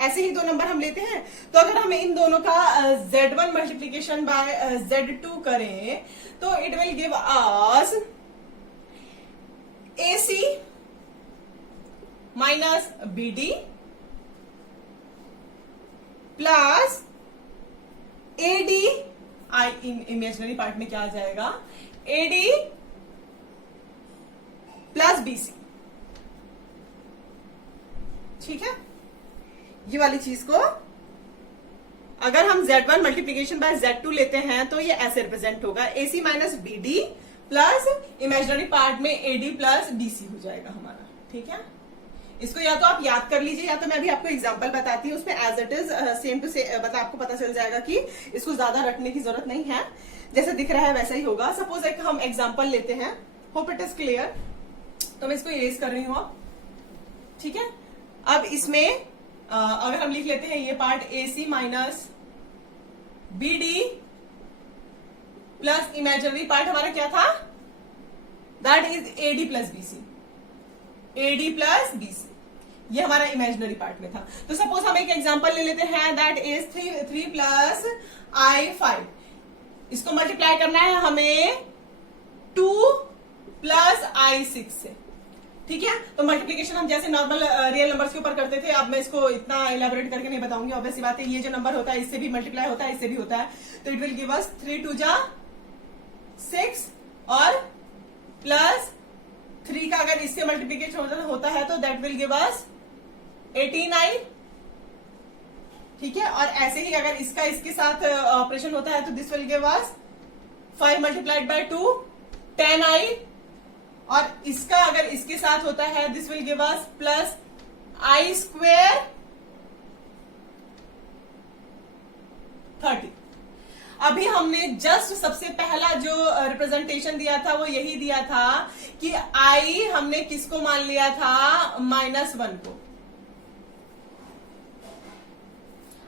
ऐसे ही दो नंबर हम लेते हैं, तो अगर हम इन दोनों का Z1 मल्टीप्लीकेशन बाय Z2 करें तो it will give us AC minus BD plus AD, imaginary part में क्या आ जाएगा, AD प्लस BC। ठीक है, ये वाली चीज को अगर हम Z1 मल्टीप्लीकेशन बाय Z2 लेते हैं तो ये ऐसे रिप्रेजेंट होगा, AC minus BD plus imaginary part में AD प्लस BC हो जाएगा हमारा। ठीक है, इसको या तो आप याद कर लीजिए या तो मैं भी आपको एग्जांपल बताती हूँ, उसमें as it is same to same मतलब आपको पता चल जाएगा कि इसको ज्यादा रटने की जरूरत नहीं है, जैसे दिख रहा है वैसा ही होगा। सपोज एक हम एग्जांपल लेते हैं, होप इट इज क्लियर। तो मैं इसको इरेज कर रही हूँ अब। ठीक है, अब इसमें अगर हम लिख लेते हैं ये part AC minus BD plus imaginary part हमारा क्या था that is AD plus BC, AD plus BC। ये हमारा इमेजिनरी पार्ट में था। तो सपोज हम एक एग्जांपल ले लेते हैं, दैट इज 3 प्लस I5। इसको मल्टीप्लाई करना है हमें 2 प्लस I6 से, ठीक है। तो मल्टीप्लीकेशन हम जैसे नॉर्मल रियल नंबर्स के ऊपर करते थे, अब मैं इसको इतना इलेबोरेट करके नहीं बताऊंगी। ऑब्वियसली बात है, ये जो नंबर होता है इससे भी मल्टीप्लाई होता है, इससे भी होता है। तो इट विल गिव अस 3 2 जा 6 और प्लस 3 का अगर इससे मल्टीप्लीकेशन होता है तो that will give us 18I, ठीक है। और ऐसे ही अगर इसका इसके साथ ऑपरेशन होता है तो this will give us 5 multiplied by 2 10I, और इसका अगर इसके साथ होता है this will give us plus I square 30। अभी हमने जस्ट सबसे पहला जो रिप्रेजेंटेशन दिया था वो यही दिया था कि I हमने किसको मान लिया था, -1 को।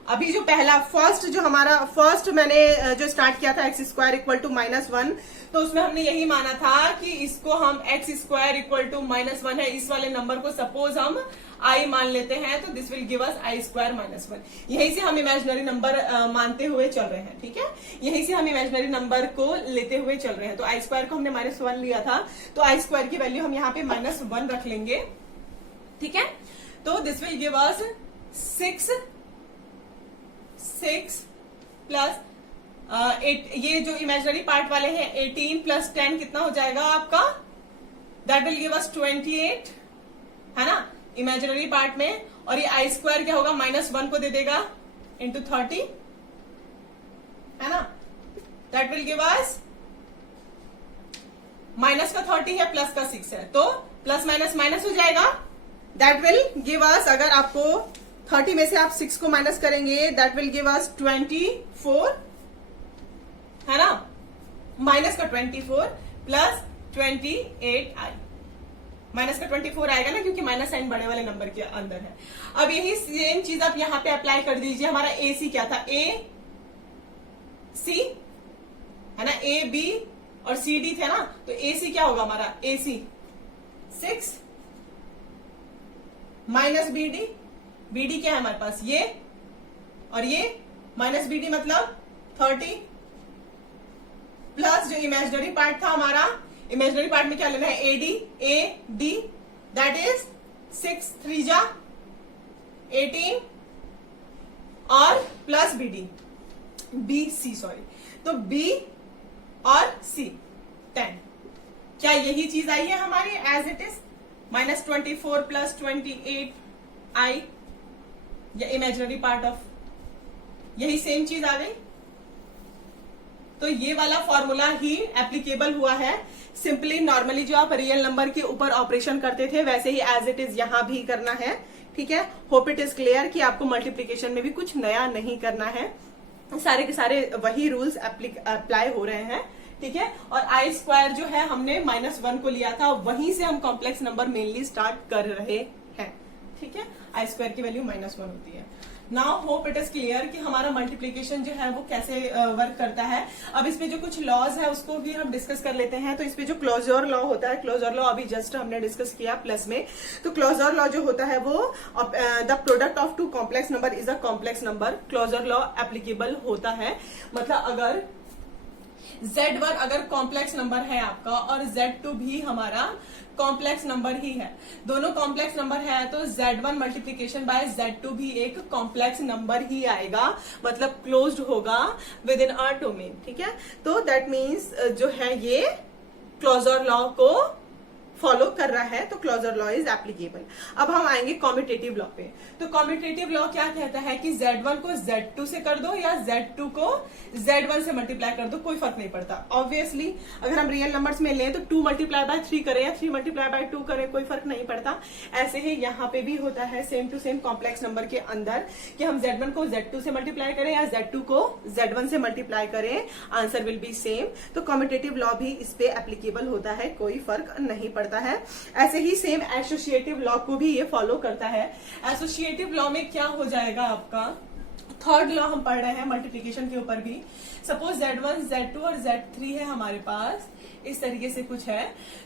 अभी जो पहला फर्स्ट मैंने जो स्टार्ट किया था x स्क्वायर इक्वल टू -1, तो उसमें हमने यही माना था कि इसको हम x स्क्वायर इक्वल टू -1 है, इस वाले नंबर को सपोज हम I मान लेते हैं तो this will give us I square -1। यही से हम इमेजिनरी नंबर मानते हुए चल रहे हैं, ठीक है। यही से हम इमेजिनरी नंबर को लेते हुए चल रहे हैं। तो I स्क्वायर को हमने -1 लिया था, तो I स्क्वायर की वैल्यू हम यहाँ पे -1 रख लेंगे, ठीक है। तो this will give us 6 plus 8, ये जो इमेजिनरी पार्ट वाले हैं 18 प्लस 10 कितना हो जाएगा आपका, दैट विल गिव अस 28, है ना, इमेजिनरी पार्ट में। और ये I स्क्वायर क्या होगा, -1 को दे देगा इंटू 30, है ना, that will give us, minus का 30 है प्लस का 6 है, तो प्लस माइनस माइनस हो जाएगा। दैट विल गिव अस, अगर आपको 30 में से आप 6 को माइनस करेंगे दैट विल गिव अस 24, है ना, माइनस का 24 प्लस 28I, माइनस का 24 आएगा ना, क्योंकि माइनस साइन बड़े वाले नंबर के अंदर है। अब यही सेम चीज आप यहां पे अप्लाई कर दीजिए। हमारा AC क्या था, AC है ना, AB और CD थे ना, तो AC क्या होगा हमारा, AC 6 माइनस BD क्या है हमारे पास, ये और ये, माइनस BD मतलब 30 प्लस जो इमेजिनरी पार्ट था हमारा, इमेजिनरी पार्ट में क्या लेना है, AD दैट इज 6 3 जा 18 और प्लस BC सॉरी, तो B और C 10। क्या यही चीज आई है हमारी as it is, -24 plus 28I, या इमेजिनरी पार्ट ऑफ, यही सेम चीज आ गई। तो ये वाला फॉर्मूला ही एप्लीकेबल हुआ है। सिंपली नॉर्मली जो आप रियल नंबर के ऊपर ऑपरेशन करते थे वैसे ही एज इट इज यहां भी करना है, ठीक है। होप इट इज क्लियर कि आपको मल्टीप्लीकेशन में भी कुछ नया नहीं करना है, सारे के सारे वही रूल्स अप्लाई हो रहे हैं, ठीक है। और I स्क्वायर जो है हमने -1 को लिया था, वहीं से हम कॉम्प्लेक्स नंबर मेनली स्टार्ट कर रहे हैं, ठीक है। I स्क्वायर की वैल्यू -1 होती है। Now hope it is clear कि हमारा मल्टीप्लीकेशन जो है वो कैसे वर्क करता है। अब इसमें जो कुछ लॉज है उसको भी हम डिस्कस कर लेते हैं। तो इसमें जो क्लोजर लॉ होता है, क्लोजर लॉ अभी जस्ट हमने डिस्कस किया प्लस में। तो क्लोजर लॉ जो होता है वो the product of 2 complex number is a complex number. Closure law applicable होता है, मतलब अगर Z1 अगर कॉम्प्लेक्स नंबर है आपका और Z2 भी हमारा कॉम्प्लेक्स नंबर ही है, दोनों कॉम्प्लेक्स नंबर है, तो Z1 मल्टीप्लीकेशन बाय Z2 भी एक कॉम्प्लेक्स नंबर ही आएगा, मतलब क्लोज्ड होगा विद इन अ डोमेन, ठीक है। तो दैट मीन्स जो है ये क्लोजर लॉ को फॉलो कर रहा है, तो क्लोजर लॉ इज एप्लीकेबल। अब हम आएंगे कॉम्यूटेटिव लॉ पे। तो कॉम्यूटेटिव लॉ क्या कहता है कि Z1 को Z2 से कर दो या Z2 को Z1 से मल्टीप्लाई कर दो, कोई फर्क नहीं पड़ता। ऑब्वियसली अगर हम रियल नंबर्स में लें तो 2 मल्टीप्लाई बाय 3 करें या 3 मल्टीप्लाई बाय 2 करें, कोई फर्क नहीं पड़ता। ऐसे ही यहाँ पे भी होता है same to same complex number के अंदर कि हम Z1 को Z2 से मल्टीप्लाई करें या Z2 को Z1 से मल्टीप्लाई करें, आंसर विल बी सेम। तो कॉम्यूटेटिव लॉ भी इस पे एप्लीकेबल होता है, कोई फर्क नहीं पड़ता है। ऐसे ही सेम एसोसिएटिव लॉ को भी ये फॉलो करता है। एसोसिएटिव लॉ में क्या हो जाएगा आपका, थर्ड लॉ हम पढ़ रहे हैं मल्टीप्लीकेशन के ऊपर भी। सपोज Z1, Z2 और Z3 है हमारे पास, इस तरीके से कुछ है।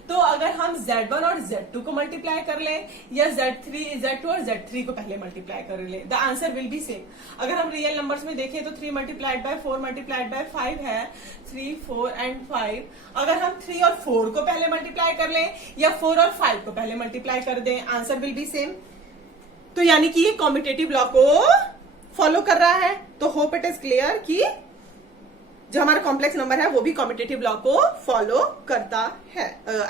तो अगर हम Z1 और Z2 को मल्टीप्लाई कर लें या Z2 और Z3 को पहले मल्टीप्लाई कर लें, the answer will be same. अगर हम रियल नंबर्स में देखें तो 3 मल्टीप्लाइड बाय 4 मल्टीप्लाइड बाय 5 है, 3, 4 एंड 5। अगर हम 3 और 4 को पहले मल्टीप्लाई कर लें या 4 और 5 को पहले मल्टीप्लाई कर दें, आंसर विल बी सेम। तो यानी कि ये कॉम्पिटेटिव लॉ को फॉलो कर रहा है। तो होप इट इज क्लियर कि जो हमारा कॉम्प्लेक्स नंबर है वो भी कॉम्पिटेटिव लॉ को फॉलो करता है,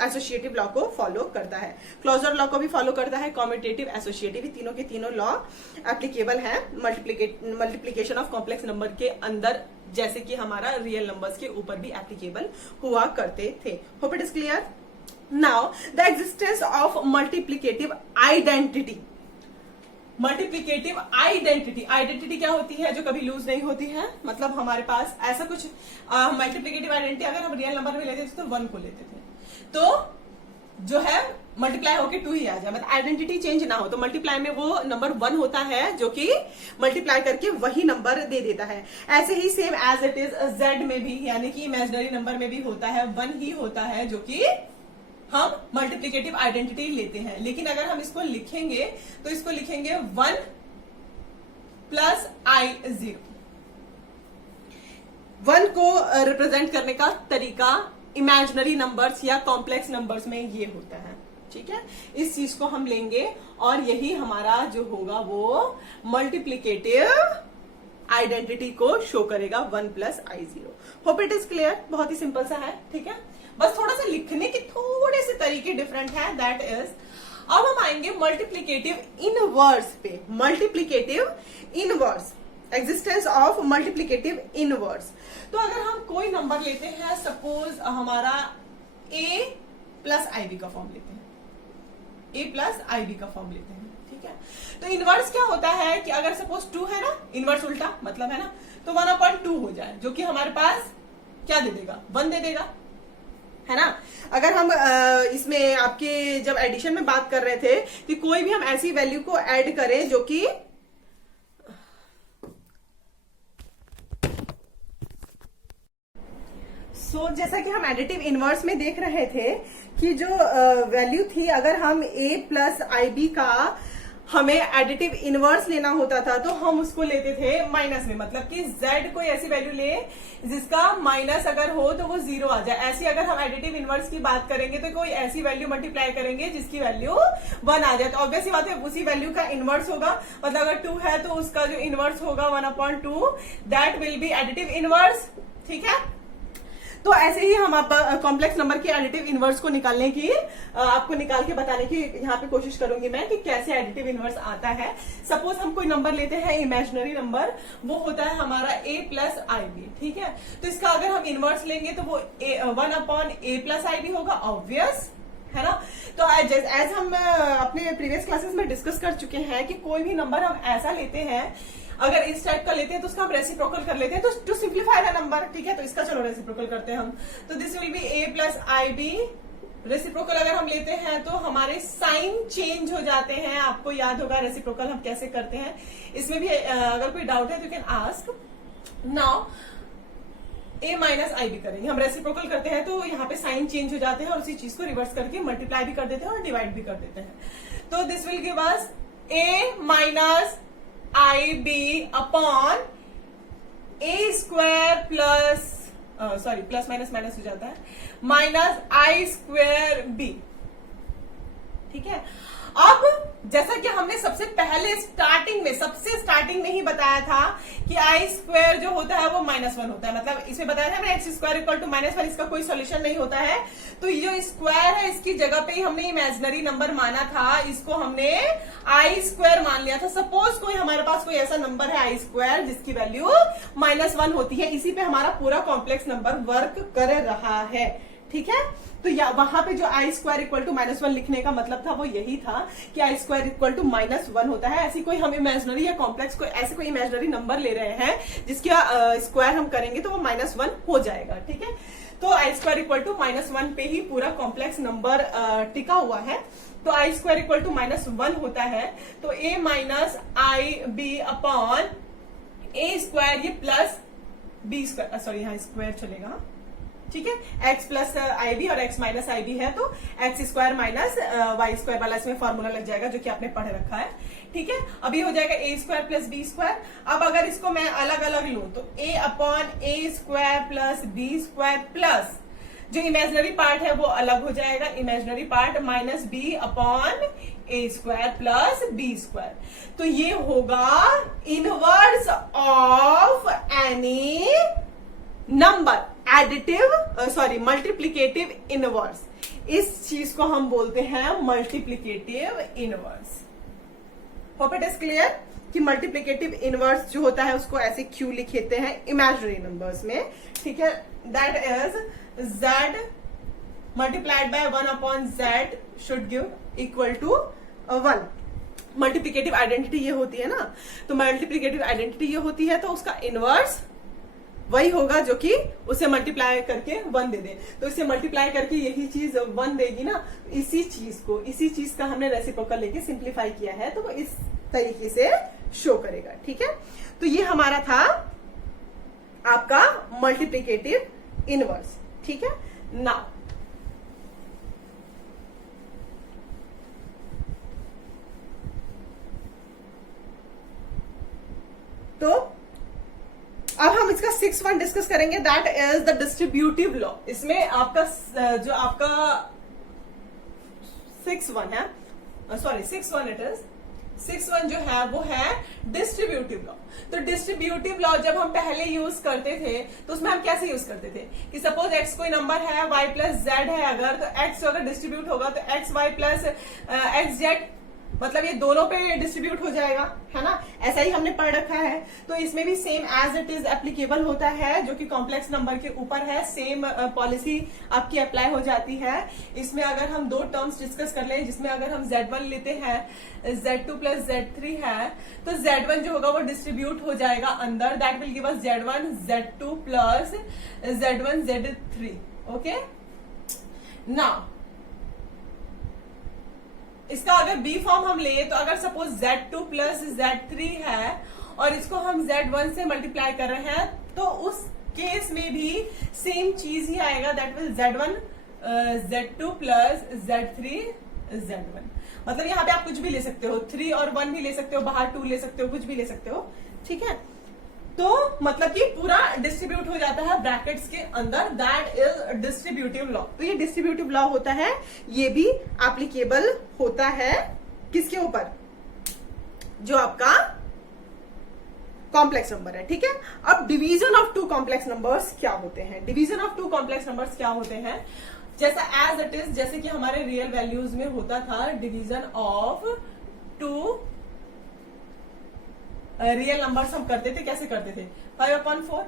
एसोसिएटिव लॉ को फॉलो करता है, क्लोजर लॉ को भी फॉलो करता है, कॉम्पिटेटिव, एसोसिएटिव, तीनों के तीनों लॉ एप्लीकेबल है मल्टीप्लीकेशन ऑफ कॉम्प्लेक्स नंबर के अंदर, जैसे कि हमारा रियल नंबर्स के ऊपर भी एप्लीकेबल हुआ करते थे। Hope it is clear. Now the existence of multiplicative identity. Multiplicative identity, identity क्या होती है? जो कभी लूज नहीं होती है। मतलब हमारे पास ऐसा कुछ मल्टीप्लीकेटिव आइडेंटिटी अगर हम रियल नंबर में लेते थे तो 1 को लेते थे, तो जो है मल्टीप्लाई होके 2 ही आ जाए, मतलब आइडेंटिटी चेंज ना हो। तो मल्टीप्लाई में वो नंबर 1 होता है जो कि मल्टीप्लाई करके वही नंबर दे देता है। ऐसे ही same as it is Z में भी, यानी कि इमेजिनरी नंबर में भी होता है, 1 ही होता है जो कि हम मल्टीप्लीकेटिव आइडेंटिटी लेते हैं। लेकिन अगर हम इसको लिखेंगे तो इसको लिखेंगे 1 प्लस I0। 1 को रिप्रेजेंट करने का तरीका इमेजिनरी नंबर्स या कॉम्प्लेक्स नंबर्स में ये होता है, ठीक है। इस चीज को हम लेंगे और यही हमारा जो होगा वो मल्टीप्लीकेटिव आइडेंटिटी को शो करेगा, 1 plus I0। Hope it is clear. बहुत ही सिंपल सा है, ठीक है। बस थोड़ा सा लिखने के थोड़े से तरीके डिफरेंट है, दैट इज। अब हम आएंगे मल्टीप्लीकेटिव इनवर्स पे। Multiplicative inverse, existence of multiplicative inverse. तो अगर हम कोई नंबर लेते हैं, सपोज हमारा a प्लस IB का फॉर्म लेते हैं, a प्लस IB का फॉर्म लेते हैं, ठीक है। तो इनवर्स क्या होता है कि अगर सपोज 2 है ना, इनवर्स उल्टा मतलब है ना, तो 1/2 हो जाए, जो कि हमारे पास क्या दे देगा? 1 दे देगा, है ना। अगर हम इसमें आपके जब एडिशन में बात कर रहे थे कि कोई भी हम ऐसी वैल्यू को ऐड करें जो कि जैसा कि हम एडिटिव इनवर्स में देख रहे थे कि जो वैल्यू थी, अगर हम a प्लस IB का हमें एडिटिव इनवर्स लेना होता था तो हम उसको लेते थे माइनस में, मतलब कि z कोई ऐसी वैल्यू ले जिसका माइनस अगर हो तो वो 0 आ जाए। ऐसी अगर हम एडिटिव इनवर्स की बात करेंगे तो कोई ऐसी वैल्यू मल्टीप्लाई करेंगे जिसकी वैल्यू 1 आ जाए, तो ऑब्वियस बात है उसी वैल्यू का इनवर्स होगा। मतलब अगर 2 है तो उसका जो इनवर्स होगा 1/2, that will B additive inverse, ठीक है। तो ऐसे ही हम आप कॉम्प्लेक्स नंबर के एडिटिव इनवर्स को निकालने की आपको निकाल के बताने की यहाँ पे कोशिश करूंगी मैं कि कैसे एडिटिव इनवर्स आता है। सपोज हम कोई नंबर लेते हैं इमेजिनरी नंबर, वो होता है हमारा a प्लस IB, ठीक है। तो इसका अगर हम इनवर्स लेंगे तो वो 1/a प्लस IB होगा, ऑब्वियस है ना। तो एज हम अपने प्रीवियस क्लासेस में डिस्कस कर चुके हैं कि कोई भी नंबर हम ऐसा लेते हैं, अगर इस टाइप का लेते हैं तो उसका हम रेसिप्रोकल कर लेते हैं, तो टू सिंप्लीफाई द नंबर, ठीक है। तो इसका चलो रेसिप्रोकल करते हैं हम, तो this will be a plus IB। Reciprocal अगर हम लेते हैं तो हमारे साइन चेंज हो जाते हैं। आपको याद होगा रेसिप्रोकल हम कैसे करते हैं, इसमें भी अगर कोई डाउट है तो you can ask. Now a minus IB करेंगे, हम रेसिप्रोकल करते हैं तो यहाँ पे साइन चेंज हो जाते हैं और उसी चीज को रिवर्स करके मल्टीप्लाई भी कर देते हैं और डिवाइड भी कर देते हैं। तो this will give us a minus IB upon a² plus plus minus minus हो जाता है, माइनस I²B, ठीक है। अब जैसा कि हमने सबसे स्टार्टिंग में ही बताया था कि I² जो होता है वो -1 होता है, मतलब इसमें बताया था हमने x² इक्वल टू -1, इसका कोई सॉल्यूशन नहीं होता है। तो ये जो स्क्वायर है इसकी जगह पे ही हमने इमेजिनरी नंबर माना था, इसको हमने I² मान लिया था। सपोज कोई हमारे पास कोई ऐसा नंबर है I² जिसकी वैल्यू -1 होती है, इसी पे हमारा पूरा कॉम्प्लेक्स नंबर वर्क कर रहा है, ठीक है। तो वहां पे जो I² इक्वल टू -1 लिखने का मतलब था वो यही था कि I² इक्वल टू -1 होता है। ऐसी कोई हम इमेजिनरी या कॉम्प्लेक्स ऐसे कोई इमेजिनरी नंबर ले रहे हैं जिसका स्क्वायर हम करेंगे तो वो -1 हो जाएगा, ठीक है। तो I² इक्वल टू -1 पे ही पूरा कॉम्प्लेक्स नंबर टिका हुआ है। तो I² इक्वल टू -1 होता है, तो a minus IB upon A square ये प्लस बी स्क्वायर, सॉरी यहाँ स्क्वायर चलेगा, ठीक है, एक्स प्लस आई बी और एक्स माइनस आई बी है तो x square minus y square वाला इसमें फॉर्मूला लग जाएगा जो कि आपने पढ़ रखा है, ठीक है। अभी हो जाएगा A square plus B square. अब अगर इसको मैं अलग अलग लूं तो A upon A square plus B square plus जो इमेजिनरी पार्ट है वो अलग हो जाएगा, imaginary part minus B upon ए स्क्वायर प्लस बी स्क्वायर। तो ये होगा inverse of any number, additive sorry multiplicative inverse. इस चीज को हम बोलते हैं multiplicative inverse. Hope it is clear कि मल्टीप्लीकेटिव इनवर्स जो होता है उसको ऐसे क्यू लिखते हैं इमेजिनरी नंबर्स में, ठीक है। That is z multiplied by 1 upon z should give equal to 1। Multiplicative identity ये होती है ना, तो मल्टीप्लीकेटिव आइडेंटिटी ये होती है तो उसका इनवर्स वही होगा जो कि उसे मल्टीप्लाई करके 1 दे दे। तो इसे मल्टीप्लाई करके यही चीज 1 देगी ना, इसी चीज का हमने रेसिप्रोकल लेके सिंप्लीफाई किया है तो वो इस तरीके से शो करेगा, ठीक है। तो ये हमारा था आपका मल्टीप्लीकेटिव इनवर्स, ठीक है। नाउ तो अब हम इसका 6th वन डिस्कस करेंगे, that is the distributive law. इसमें आपका जो आपका 6th वन है, sorry 6th one it is, 6th one जो है वो है डिस्ट्रीब्यूटिव लॉ। तो डिस्ट्रीब्यूटिव लॉ जब हम पहले यूज करते थे तो उसमें हम कैसे यूज करते थे कि सपोज x कोई नंबर है, y प्लस z है अगर, तो x अगर डिस्ट्रीब्यूट होगा तो x y plus x z मतलब ये दोनों पे डिस्ट्रीब्यूट हो जाएगा, है ना। ऐसा ही हमने पढ़ रखा है। तो इसमें भी same as it is applicable होता है, जो कि कॉम्प्लेक्स नंबर के ऊपर है, सेम पॉलिसी आपकी अप्लाई हो जाती है। इसमें अगर हम दो टर्म्स डिस्कस कर लें, जिसमें अगर हम z1 लेते हैं, z2 प्लस z3 है, तो z1 जो होगा वो डिस्ट्रीब्यूट हो जाएगा अंदर, that will give us z1 z2 plus z1 z3। Okay, now इसका अगर बी फॉर्म हम ले तो अगर सपोज z2 प्लस z3 है और इसको हम z1 से मल्टीप्लाई कर रहे हैं तो उस केस में भी सेम चीज ही आएगा, that will z1 z2 plus z3 z1। मतलब यहाँ पे आप कुछ भी ले सकते हो, 3 और 1 भी ले सकते हो, बाहर 2 ले सकते हो, कुछ भी ले सकते हो, ठीक है। तो मतलब कि पूरा डिस्ट्रीब्यूट हो जाता है ब्रैकेट्स के अंदर, दैट इज डिस्ट्रीब्यूटिव लॉ। तो ये डिस्ट्रीब्यूटिव लॉ होता है, ये भी एप्लीकेबल होता है किसके ऊपर, जो आपका कॉम्प्लेक्स नंबर है, ठीक है। अब division of two complex numbers क्या होते हैं, division of two complex numbers क्या होते हैं, जैसा एज इट इज, जैसे कि हमारे रियल वैल्यूज में होता था division of two real numbers हम करते थे, कैसे करते थे, 5/4।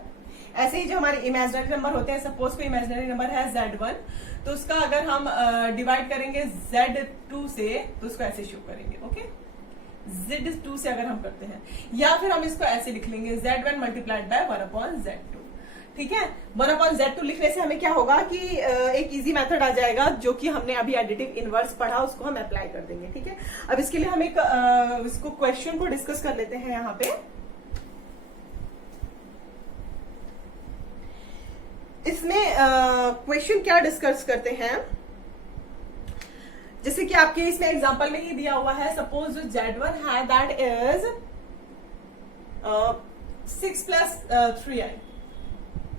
ऐसे ही जो हमारे इमेजिनरी नंबर होते हैं, सपोज कोई इमेजिनरी नंबर है z1, तो उसका अगर हम डिवाइड करेंगे z2 से तो उसको ऐसे शो करेंगे, ओके, z2 से अगर हम करते हैं, या फिर हम इसको ऐसे लिख लेंगे z1 मल्टीप्लाइड बाय 1/z2, ठीक है। 1/z2 लिखने से हमें क्या होगा कि एक इजी मेथड आ जाएगा, जो कि हमने अभी एडिटिव इनवर्स पढ़ा, उसको हम अप्लाई कर देंगे, ठीक है। अब इसके लिए हम एक इसको क्वेश्चन को डिस्कस कर लेते हैं। यहाँ पे इसमें क्वेश्चन क्या डिस्कस करते हैं, जैसे कि आपके इसमें एग्जांपल में ही दिया हुआ है, सपोज जो z1 है दैट इज 6 प्लस 3i,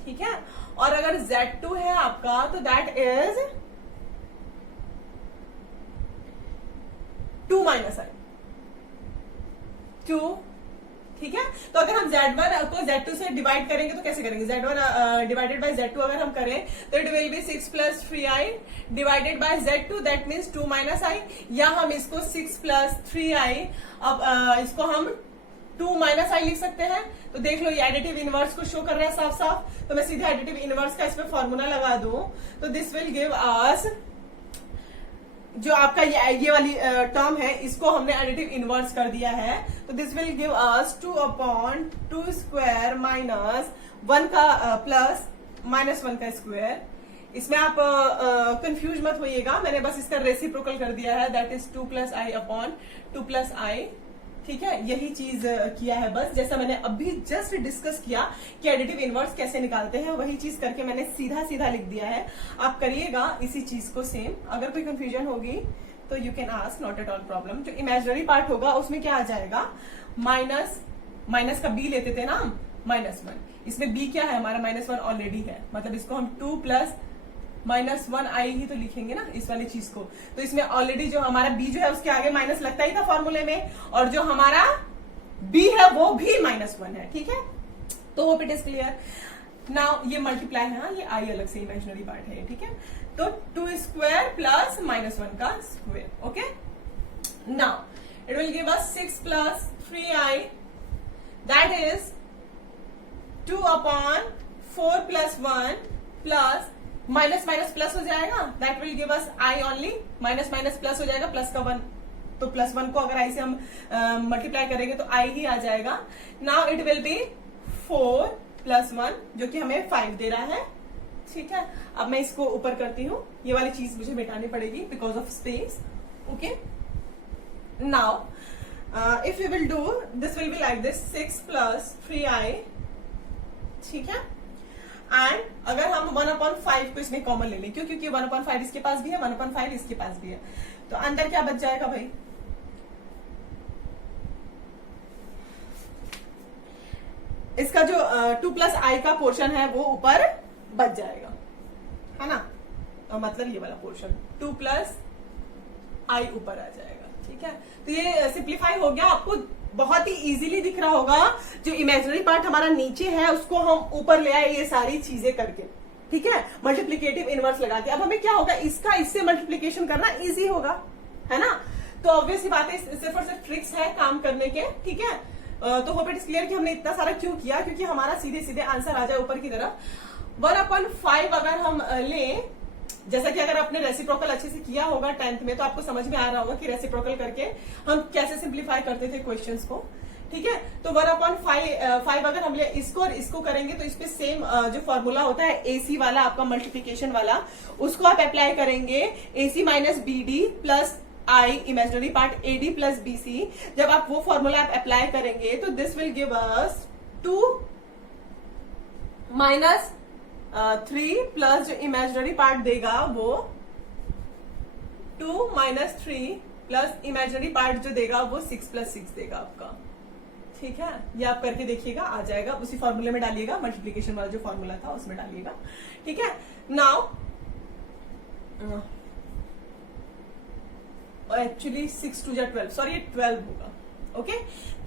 ठीक है, और अगर z2 है आपका तो दैट इज 2 माइनस आई 2, ठीक है। तो अगर हम z1 को z2 से डिवाइड करेंगे तो कैसे करेंगे, z1 डिवाइडेड बाय z2 अगर हम करें तो it will be 6 plus 3i divided by z2, that means 2 minus I, या हम इसको 6 प्लस 3i, अब इसको हम 2 माइनस आई लिख सकते हैं। तो देख लो ये एडिटिव इनवर्स को शो कर रहा है साफ साफ, तो मैं सीधे एडिटिव इनवर्स का इसमें फॉर्मूला लगा दूं तो दिस विल गिव अस, जो आपका ये वाली टर्म है इसको हमने एडिटिव इनवर्स कर दिया है, तो this will give us 2/2 square minus 1 का प्लस माइनस 1 का स्क्वायर। इसमें आप कंफ्यूज मत होइएगा, मैंने बस इसका रेसिप्रोकल कर दिया है, that is 2 plus I upon 2 plus I, ठीक है, यही चीज किया है बस, जैसा मैंने अभी जस्ट डिस्कस किया कि एडिटिव इनवर्स कैसे निकालते हैं, वही चीज करके मैंने सीधा सीधा लिख दिया है। आप करिएगा इसी चीज को सेम। अगर कोई कंफ्यूजन होगी तो you can ask, not at all problem. जो इमेजिनरी पार्ट होगा उसमें क्या आ जाएगा, माइनस का बी लेते थे ना हम, -1। इसमें बी क्या है हमारा, -1 ऑलरेडी है, मतलब इसको हम 2 प्लस -1 आई ही तो लिखेंगे ना इस वाली चीज को। तो इसमें ऑलरेडी जो हमारा बी जो है उसके आगे माइनस लगता ही था फॉर्मूले में, और जो हमारा बी है वो भी -1 है। ठीक है, तो hope it is clear. Now ये मल्टीप्लाई है, ये आई अलग से इमेजिनरी पार्ट है। ठीक है, तो 2 स्क्वायर प्लस -1 का square. Okay, now it will give us 6 plus 3i, that is 2 upon 4 plus 1 plus minus minus plus हो जाएगा, that will give us I only. Minus minus plus हो जाएगा, प्लस का 1, तो +1 को अगर आई से हम मल्टीप्लाई करेंगे तो आई ही आ जाएगा। Now it will B 4 plus 1 जो कि हमें 5 दे रहा है। ठीक है, अब मैं इसको ऊपर करती हूँ, ये वाली चीज मुझे मिटानी पड़ेगी because of space. Okay, now if you will do this will be like this, 6 plus 3i। ठीक है, एंड अगर हम 1/5 को इसमें कॉमन ले लें, क्यों, क्योंकि 1/5 इसके पास भी है, 1/5 इसके पास भी है, तो अंदर क्या बच जाएगा भाई, इसका जो 2 प्लस आई का पोर्शन है वो ऊपर बच जाएगा, है ना। तो मतलब ये वाला पोर्शन 2 प्लस आई ऊपर आ जाएगा। ठीक है, तो ये सिंप्लीफाई हो गया, आपको बहुत ही इजीली दिख रहा होगा। जो इमेजिनरी पार्ट हमारा नीचे है उसको हम ऊपर ले आए ये सारी चीजें करके। ठीक है, मल्टीप्लिकेटिव इनवर्स लगा के। अब हमें क्या होगा, इसका इससे मल्टीप्लिकेशन करना इजी होगा, है ना। तो ऑब्वियस ही बात है, सिर्फ और सिर्फ ट्रिक्स है काम करने के। ठीक है, तो होप इट इज क्लियर कि हमने इतना सारा क्यों किया, क्योंकि हमारा सीधे सीधे आंसर आ जाए ऊपर की तरफ। 1/5 अगर हम लें, जैसा कि अगर आपने रेसिप्रोकल अच्छे से किया होगा 10th में, तो आपको समझ में आ रहा होगा कि रेसिप्रोकल करके हम कैसे सिंप्लीफाई करते थे क्वेश्चंस को। ठीक है, तो 1/5 अगर हम ले इसको और इसको करेंगे तो इस पे सेम जो फॉर्मूला होता है एसी वाला आपका मल्टीप्लीकेशन वाला, उसको आप अप्लाई करेंगे। AC minus BD plus I imaginary part AD plus BC। जब आप वो फॉर्मूला आप अप्लाई करेंगे तो this will give us 2 minus 3 plus जो इमेजिनरी पार्ट देगा वो 2 माइनस 3 प्लस इमेजिनरी पार्ट जो देगा वो 6 प्लस 6 देगा आपका। ठीक है, ये आप करके देखिएगा, आ जाएगा। उसी फॉर्मूले में डालिएगा, मल्टीप्लिकेशन वाला जो फॉर्मूला था उसमें डालिएगा। ठीक है, नाउ एक्चुअली 6 2 12, सॉरी 12 होगा। ओके,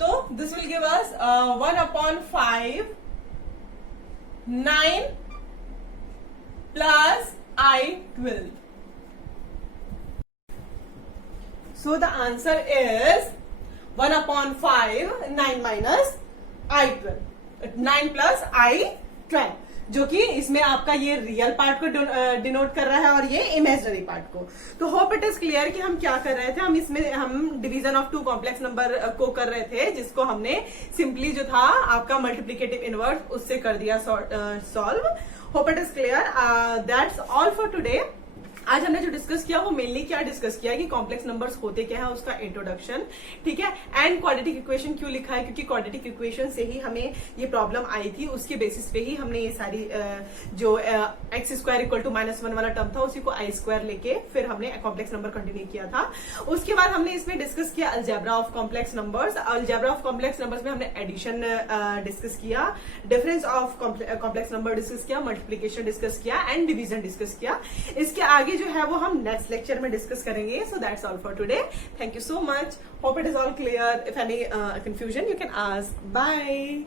तो this will give us 1/5 9 plus I12. So the answer is 1/5 9 minus I12, 9 plus I12, जो कि इसमें आपका ये रियल पार्ट को डिनोट कर रहा है और ये इमेजिनरी पार्ट को। तो होप इट इज क्लियर कि हम क्या कर रहे थे। हम इसमें हम डिवीजन ऑफ 2 कॉम्प्लेक्स नंबर को कर रहे थे, जिसको हमने सिंपली जो था आपका मल्टीप्लिकेटिव इनवर्स उससे कर दिया solve. Hope it is clear, that's all for today. आज हमने जो डिस्कस किया वो मेनली क्या डिस्कस किया कि कॉम्प्लेक्स नंबर्स होते क्या है, उसका इंट्रोडक्शन। ठीक है, एंड क्वाड्रेटिक इक्वेशन क्यों लिखा है, क्योंकि क्वाड्रेटिक इक्वेशन से ही हमें ये प्रॉब्लम आई थी, उसके बेसिस पे ही हमने ये सारी जो x² = -1 वाला टर्म था उसी को I² लेके फिर हमने कॉम्प्लेक्स नंबर कंटिन्यू किया था। उसके बाद हमने इसमें डिस्कस किया algebra of complex numbers. Algebra of complex numbers में हमने एडिशन डिस्कस किया, difference of complex number discuss किया, मल्टीप्लीकेशन डिस्कस किया एंड डिवीजन डिस्कस किया। इसके आगे जो है वो हम नेक्स्ट लेक्चर में डिस्कस करेंगे। So that's all for today, thank you so much, hope it is all clear. If any confusion you can ask. Bye.